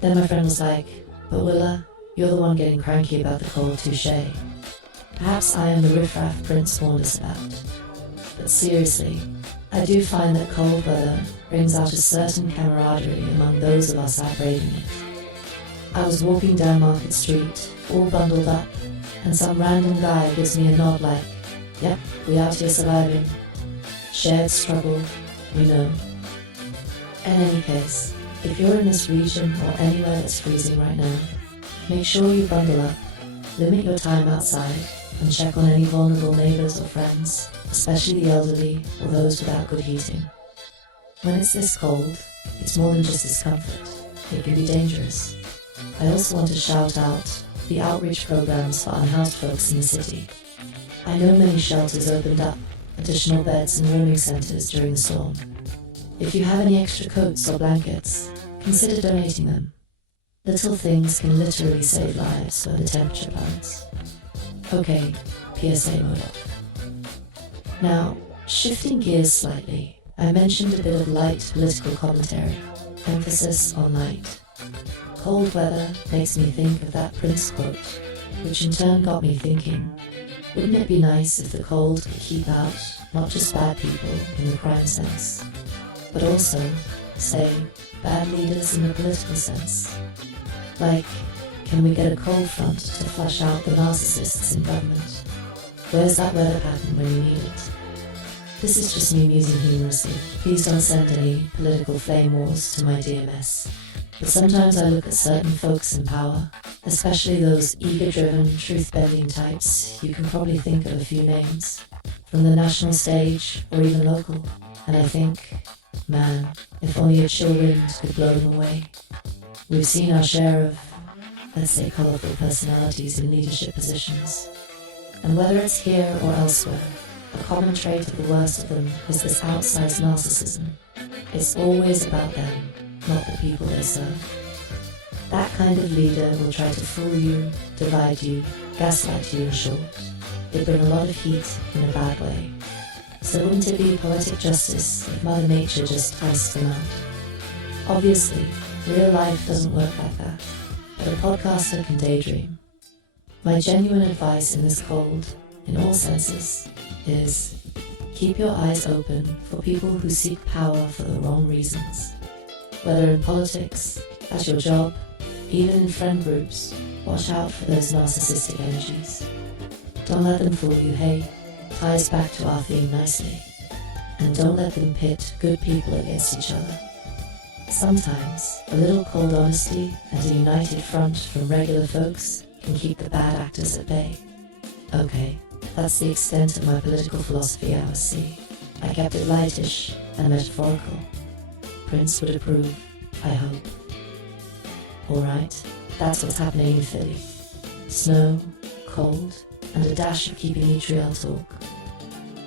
Then my friend was like, but Willa, you're the one getting cranky about the cold, touché. Perhaps I am the riffraff Prince warned us about. But seriously, I do find that cold weather brings out a certain camaraderie among those of us out braving it. I was walking down Market Street, all bundled up, and some random guy gives me a nod like, yep, we out here surviving. Shared struggle, we know. In any case, if you're in this region or anywhere that's freezing right now, make sure you bundle up, limit your time outside, and check on any vulnerable neighbors or friends, especially the elderly or those without good heating. When it's this cold, it's more than just discomfort. It can be dangerous. I also want to shout out the outreach programs for unhoused folks in the city. I know many shelters opened up additional beds and warming centers during the storm. If you have any extra coats or blankets, consider donating them. Little things can literally save lives when the temperature plummets. Okay, PSA mode off. Now, shifting gears slightly, I mentioned a bit of light political commentary, emphasis on light. Cold weather makes me think of that Prince quote, which in turn got me thinking, wouldn't it be nice if the cold could keep out not just bad people in the crime sense, but also, say, bad leaders in the political sense? Like, can we get a cold front to flush out the narcissists in government? Where's that weather pattern when you need it? This is just me musing humorously. Please don't send any political flame wars to my DMS. But sometimes I look at certain folks in power, especially those ego-driven, truth-bending types. You can probably think of a few names, from the national stage or even local, and I think, man, if only a chill wind could blow them away. We've seen our share of, let's say, colorful personalities in leadership positions. And whether it's here or elsewhere, a common trait of the worst of them is this outsized narcissism. It's always about them, not the people they serve. That kind of leader will try to fool you, divide you, gaslight you in short. They bring a lot of heat in a bad way. So wouldn't it be poetic justice if Mother Nature just iced them out? Obviously, real life doesn't work like that, but a podcaster can daydream. My genuine advice in this cold, in all senses, is keep your eyes open for people who seek power for the wrong reasons. Whether in politics, at your job, even in friend groups, watch out for those narcissistic energies. Don't let them fool you, hey, ties back to our theme nicely. And don't let them pit good people against each other. Sometimes, a little cold honesty and a united front from regular folks can keep the bad actors at bay. Okay, that's the extent of my political philosophy, I must see. I kept it lightish and metaphorical. Prince would approve, I hope. Alright, that's what's happening in Philly. snow, cold, and a dash of keeping Montreal talk.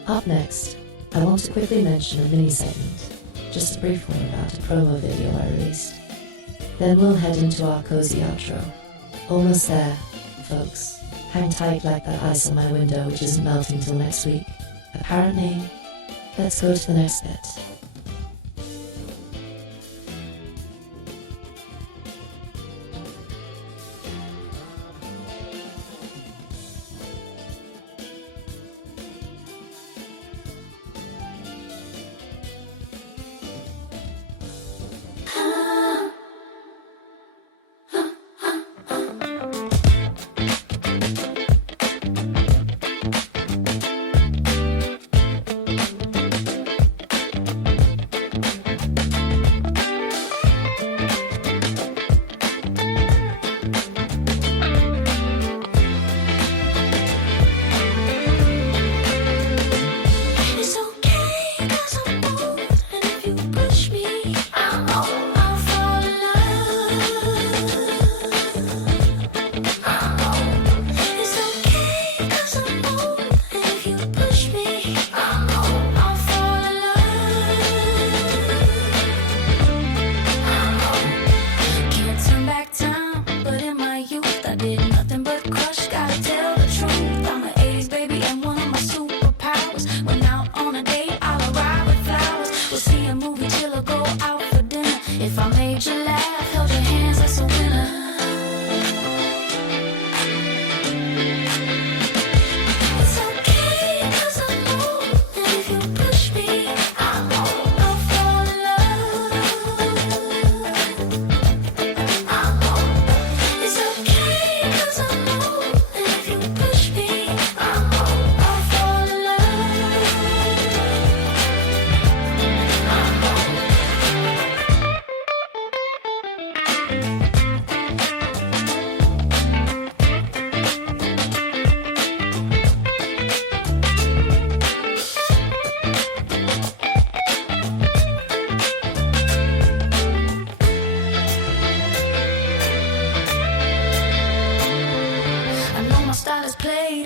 Up next, I want to quickly mention a mini-segment, just a brief one about a promo video I released. Then we'll head into our cozy outro. Almost there, folks. Hang tight like that ice on my window which isn't melting till next week. Apparently, let's go to the next bit.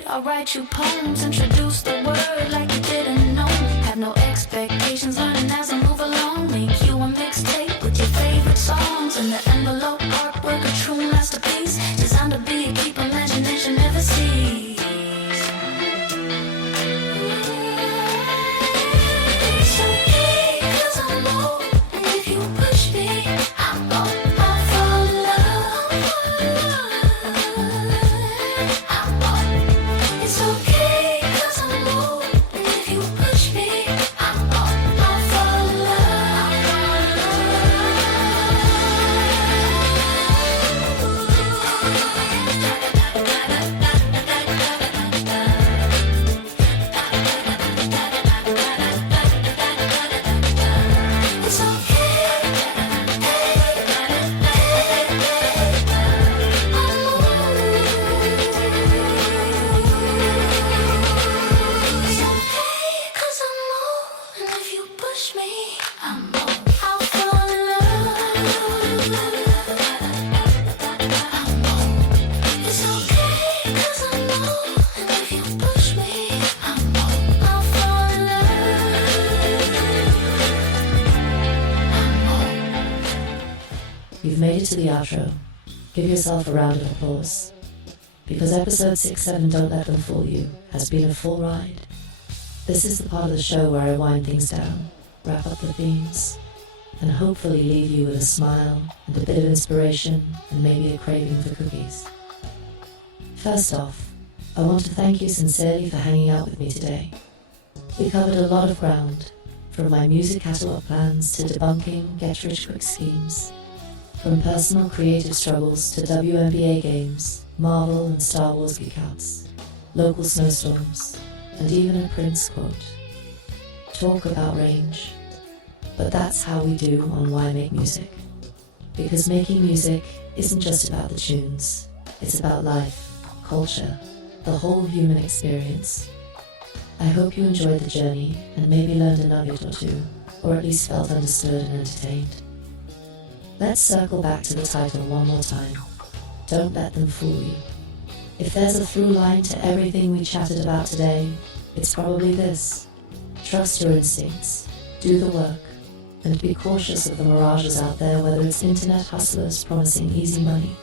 I'll write you poems, introduce the word like you didn't know. Have no expectations, learning as I move along. Make you a mixtape with your favorite songs. In the envelope, artwork, a true masterpiece. Designed to be a deep imagination never sees. It's okay, 'cause I'm low, and if you push me, I'm low. I'll fall in love. I'm low. It's okay, 'cause I'm low, and if you push me, I'm low. I'll fall in It's okay, 'cause I'm low, and if you push me, I'm low. I'll fall in love. I'm low. It's okay, 'cause I'm low, and if you push me, I'm low. I'll fall in love. I'm low. You've made it to the outro. Give yourself a round of applause. Because episode 6-7 Don't Let Them Fool You has been a full ride. This is the part of the show where I wind things down, wrap up the themes, and hopefully leave you with a smile and a bit of inspiration and maybe a craving for cookies. First off, I want to thank you sincerely for hanging out with me today. We covered a lot of ground, from my music catalog plans to debunking get-rich-quick schemes, from personal creative struggles to WNBA games, Marvel and Star Wars geekouts, local snowstorms, and even a Prince quote. Talk about range. But that's how we do on Why Make Music. Because making music isn't just about the tunes, it's about life, culture, the whole human experience. I hope you enjoyed the journey and maybe learned a nugget or two, or at least felt understood and entertained. Let's circle back to the title one more time. Don't Let Them Fool You. If there's a through line to everything we chatted about today, it's probably this. Trust your instincts, do the work, and be cautious of the mirages out there, whether it's internet hustlers promising easy money,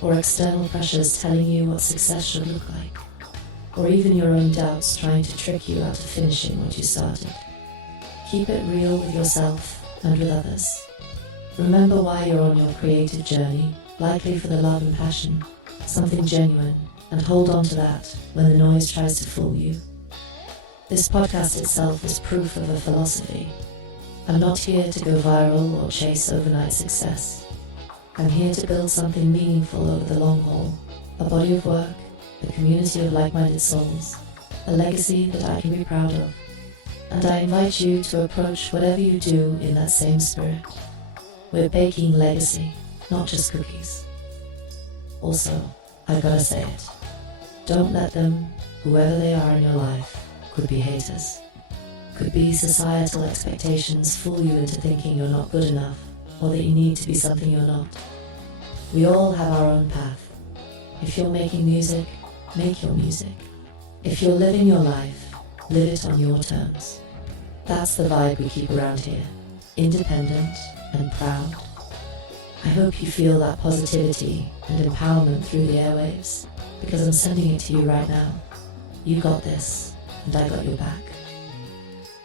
or external pressures telling you what success should look like, or even your own doubts trying to trick you out of finishing what you started. Keep it real with yourself and with others. Remember why you're on your creative journey, likely for the love and passion, something genuine, and hold on to that when the noise tries to fool you. This podcast itself is proof of a philosophy. I'm not here to go viral or chase overnight success. I'm here to build something meaningful over the long haul, a body of work, a community of like-minded souls, a legacy that I can be proud of. And I invite you to approach whatever you do in that same spirit. We're baking legacy, not just cookies. Also, I gotta say it. Don't let them, whoever they are in your life, could be haters, could be societal expectations, fool you into thinking you're not good enough or that you need to be something you're not. We all have our own path. If you're making music, make your music. If you're living your life, live it on your terms. That's the vibe we keep around here, independent and proud. I hope you feel that positivity and empowerment through the airwaves, because I'm sending it to you right now. You got this, and I got your back.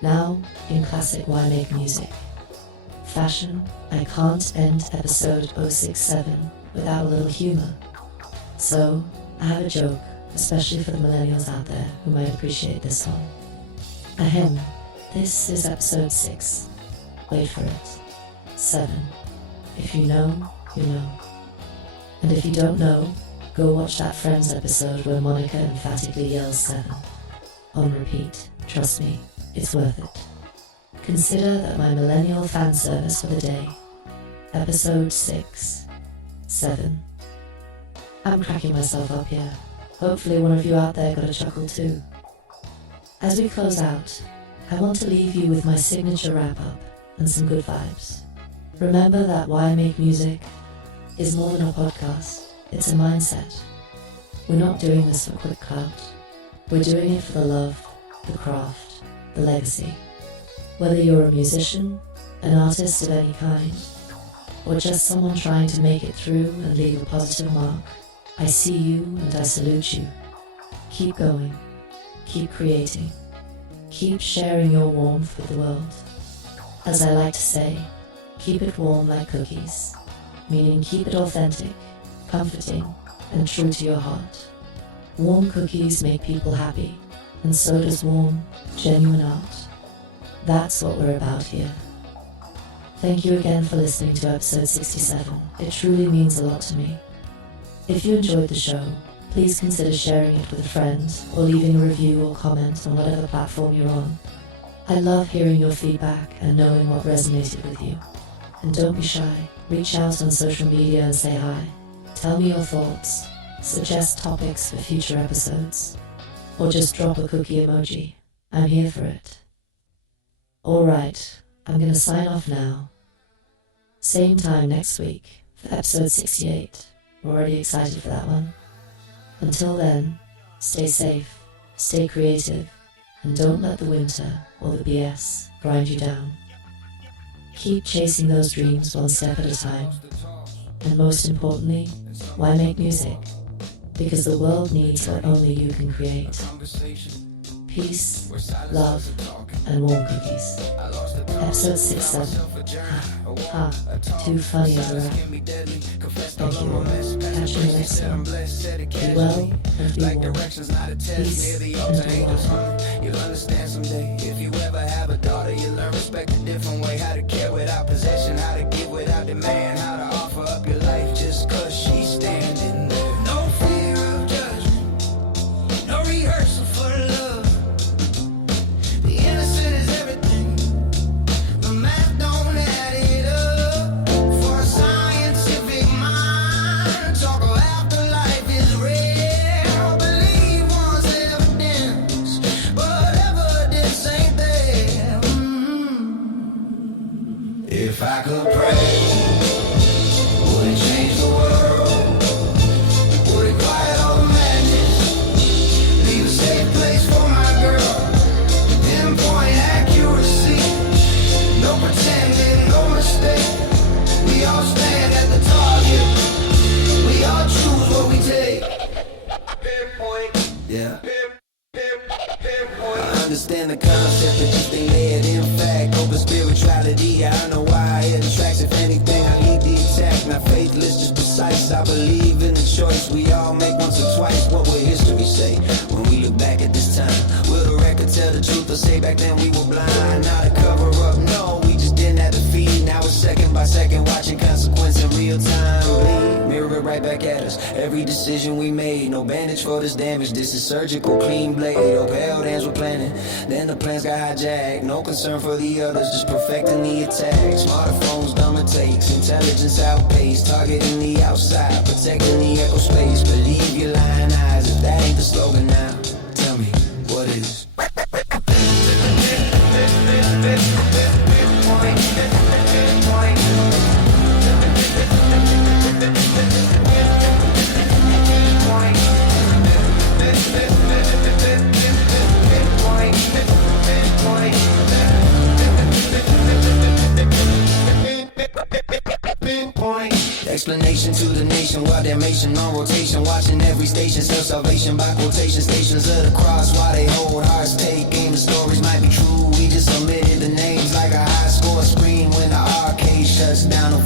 Now, in classic Why Make Music fashion, I can't end episode 067 without a little humor. So, I have a joke, especially for the millennials out there who might appreciate this one. Ahem, this is episode 6. Wait for it. 7. If you know, you know. And if you don't know, go watch that Friends episode where Monica emphatically yells 7. On repeat, trust me, it's worth it. Consider that my millennial fan service for the day. Episode 6. 7. I'm cracking myself up here. Hopefully one of you out there got a chuckle too. As we close out, I want to leave you with my signature wrap-up and some good vibes. Remember that Why Make Music is more than a podcast, it's a mindset. We're not doing this for quick clout. We're doing it for the love, the craft, the legacy. Whether you're a musician, an artist of any kind, or just someone trying to make it through and leave a positive mark, I see you and I salute you. Keep going, keep creating, keep sharing your warmth with the world. As I like to say, keep it warm like cookies, meaning keep it authentic, comforting, and true to your heart. Warm cookies make people happy, and so does warm, genuine art. That's what we're about here. Thank you again for listening to episode 67. It truly means a lot to me. If you enjoyed the show, please consider sharing it with a friend or leaving a review or comment on whatever platform you're on. I love hearing your feedback and knowing what resonated with you. And don't be shy, reach out on social media and say hi. Tell me your thoughts, suggest topics for future episodes, or just drop a cookie emoji. I'm here for it. Alright, I'm gonna sign off now. Same time next week for episode 68. We're already excited for that one. Until then, stay safe, stay creative, and don't let the winter or the BS grind you down. Keep chasing those dreams one step at a time. And most importantly, why make music? Because the world needs what only you can create. Peace, love, and warm cookies. Episode 67. Too funny of a rap. Thank you. Catch you in the next one. Be well and be warm. Peace and be well. You'll understand someday. If you ever have a daughter, you'll learn respect a different way. How to care without possession, how to give without demand, how to offer up your life just cause she's standing there. No fear of judgment, no rehearsal for love. The innocent is everything, the math don't add it up. For a scientific mind, talk of afterlife is rare. Believe one's evidence, but evidence ain't there. If I could pray, would it change the world? Would it quiet all the madness? Yeah, I know why it attracts. If anything, I lead the attack. Not faithless, just precise. I believe in the choice we all make once or twice. What will history say when we look back at this time? Will the record tell the truth or say back then we were blind? Not a cover up, no, we just didn't have the feed. Now it's second by second, watching consequence in real time bleed. Mirror it right back at us. Every decision we made, no bandage for this damage. This is surgical, clean blade. Hope held hands were planning, then the plans got hijacked. No concern for the others, just perfecting the attack. Smartphones, dumber takes, intelligence outpaced. Targeting the outside, protecting the echo space. Believe your lying eyes, if that ain't the slogan now, tell me what is. Explanation to the nation, while damnation on rotation, watching every station, self-salvation by quotation, stations of the cross, while they hold hearts, take aim, the stories might be true, we just omitted the names like a high score screen when the arcade shuts down. The